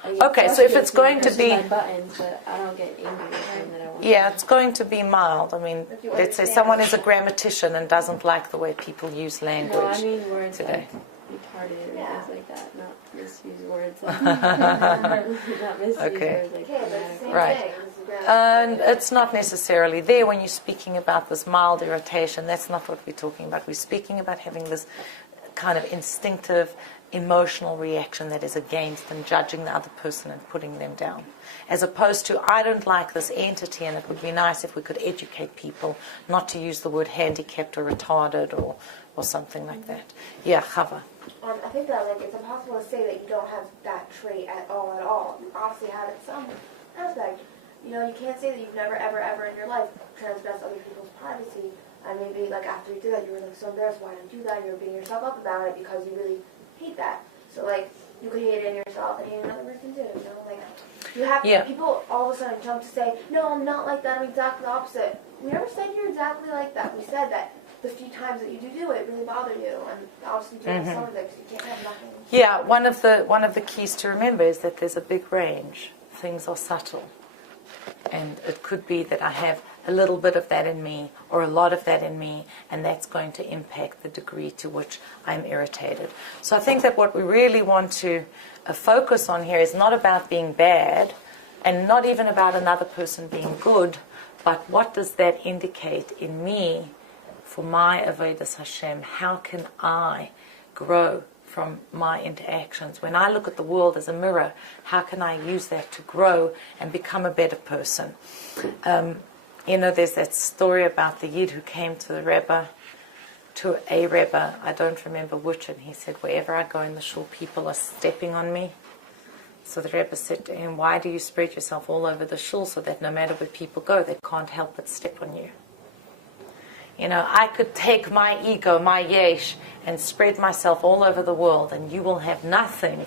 I get Okay, so if it's going to be my buttons, but I don't get angry at them that I want. yeah, it's going to be mild. I mean, let's say someone is a grammatician and doesn't like the way people use language. No, I mean words today. like retarded or things like that, not misuse words. Not misuse Okay. words like Same Right. thing. And it's not necessarily there when you're speaking about this mild irritation. That's not what we're talking about. We're speaking about having this kind of instinctive, emotional reaction that is against and judging the other person and putting them down. As opposed to, I don't like this entity and it would be nice if we could educate people not to use the word handicapped or retarded or something like that. Yeah, Chava. I think that like it's impossible to say that you don't have that trait at all. You obviously have it in some aspect. You know, you can't say that you've never, ever, ever in your life transgressed other people's privacy. And maybe like after you did that, you were like so embarrassed. Why did you do that? And you were beating yourself up about it because you really hate that. So like you could hate it in yourself and hate another person too. You know, like you have people all of a sudden jump to say, no, I'm not like that. I'm exactly the opposite. We never said you're exactly like that. We said that the few times that you do it really bother you, and obviously doing some of it, you can't have nothing. Yeah, one of the keys to remember is that there's a big range. Things are subtle. And it could be that I have a little bit of that in me or a lot of that in me, and that's going to impact the degree to which I'm irritated. So I think that what we really want to focus on here is not about being bad and not even about another person being good, but what does that indicate in me for my Avodas Hashem? How can I grow from my interactions? When I look at the world as a mirror, how can I use that to grow and become a better person? There's that story about the Yid who came to the Rebbe, to a Rebbe, I don't remember which, and he said, wherever I go in the shul, people are stepping on me. So the Rebbe said to him, why do you spread yourself all over the shul so that no matter where people go, they can't help but step on you? You know, I could take my ego, my yesh, and spread myself all over the world, and you will have nothing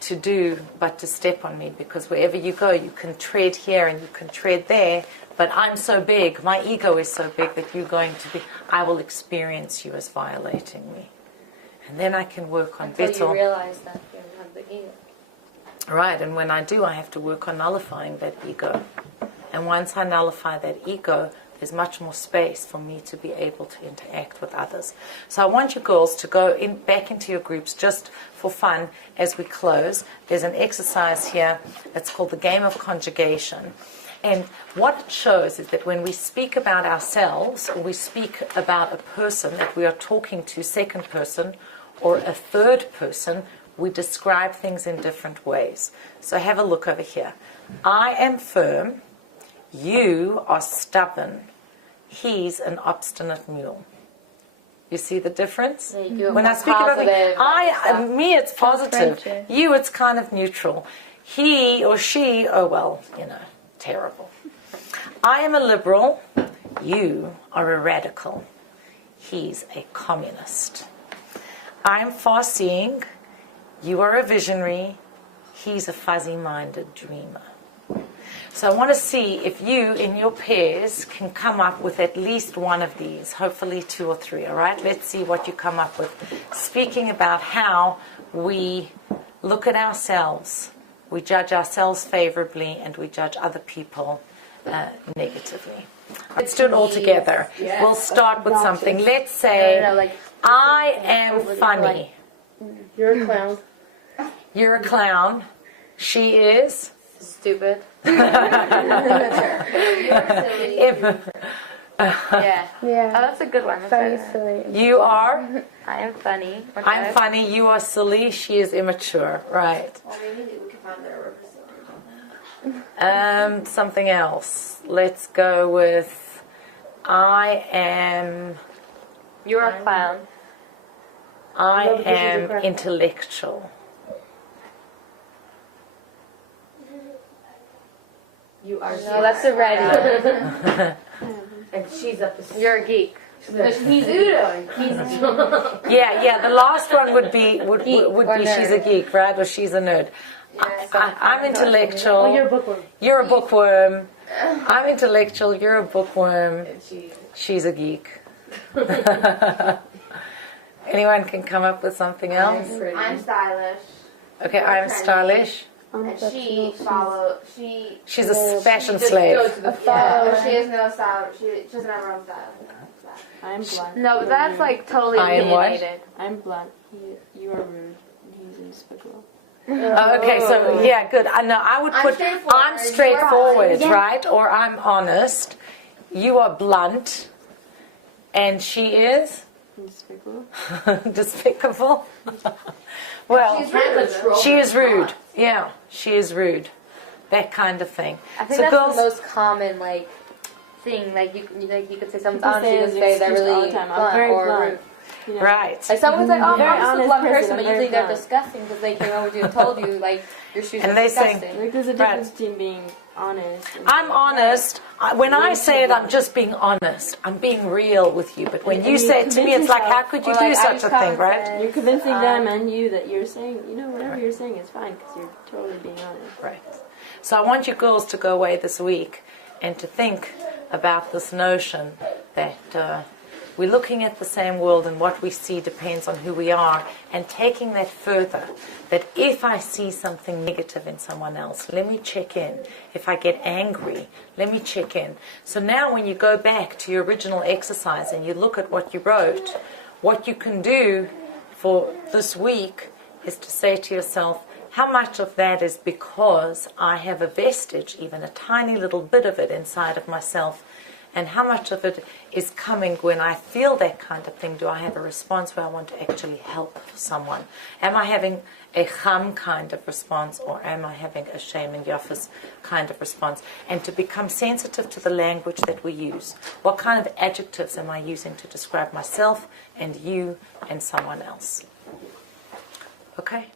to do but to step on me, because wherever you go, you can tread here and you can tread there, but I'm so big, my ego is so big that you're going to be, I will experience you as violating me. And then I can work on Until bittul. you realize that you have the ego. Right, and when I do, I have to work on nullifying that ego. And once I nullify that ego, there's much more space for me to be able to interact with others. So I want you girls to go back into your groups just for fun as we close. There's an exercise here. It's called the game of conjugation. And what it shows is that when we speak about ourselves, or we speak about a person that we are talking to, second person, or a third person, we describe things in different ways. So have a look over here. I am firm. You are stubborn. He's an obstinate mule. You see the difference? When I speak about me, it's positive. You, it's kind of neutral. He or she, oh well, terrible. I am a liberal. You are a radical. He's a communist. I am far-seeing. You are a visionary. He's a fuzzy-minded dreamer. So I want to see if you, in your pairs, can come up with at least one of these, hopefully 2 or 3, all right? Let's see what you come up with. Speaking about how we look at ourselves, we judge ourselves favorably, and we judge other people negatively. Let's do it all together. Yes. We'll start with something. Let's say, I am funny. You're a clown. You're a clown. She is stupid. Yeah. Oh, that's a good one. Funny, silly. You are? I am funny. Okay. I'm funny. You are silly. She is immature. Right. Well, maybe we can find their representative. Something else. Let's go with I am... You're a clown. I am intellectual. You are. No, that's a red. And she's up to. You're a geek. He's Udo. Yeah. The last one would be nerd. She's a geek, right? Or she's a nerd. Yes. I'm intellectual. Oh, you're a bookworm. You're a bookworm. I'm intellectual. You're a bookworm. She's a geek. Anyone can come up with something else? I'm stylish. Okay, I'm stylish. And She's a fashion slave. Yeah, she has no style. She doesn't have her own style. I'm blunt. No, but that's like totally I am what? opinionated. I'm blunt. You are rude. He's despicable. Okay, so yeah, good. I know. I would put I'm straightforward, right? Or I'm honest. You are blunt, and she is Despicable. despicable. Well, she is rude. Yeah, she is rude. That kind of thing. I think so that's girls, the most common thing. Like you could say someone's honest. You could say they're really blunt or rude. You know? right? Like someone's like, oh, I'm just a blunt person, but very usually they're blunt. disgusting because they came over to you and told you like your shoes And are they disgusting. say- Like there's a difference between being honest. And I'm honest. When I say it, I'm just being honest. I'm being real with you. But when you say it to me, it's like, how could you do such a thing, right? You're convincing them and you that you're saying, whatever you're saying is fine because you're totally being honest. Right. So I want you girls to go away this week and to think about this notion that we're looking at the same world and what we see depends on who we are, and taking that further, that if I see something negative in someone else, let me check in. If I get angry, let me check in. So now when you go back to your original exercise and you look at what you wrote, what you can do for this week is to say to yourself, how much of that is because I have a vestige, even a tiny little bit of it inside of myself, and how much of it is coming when I feel that kind of thing? Do I have a response where I want to actually help someone? Am I having a cham kind of response, or am I having a shame and yafas kind of response? And to become sensitive to the language that we use. What kind of adjectives am I using to describe myself and you and someone else? Okay?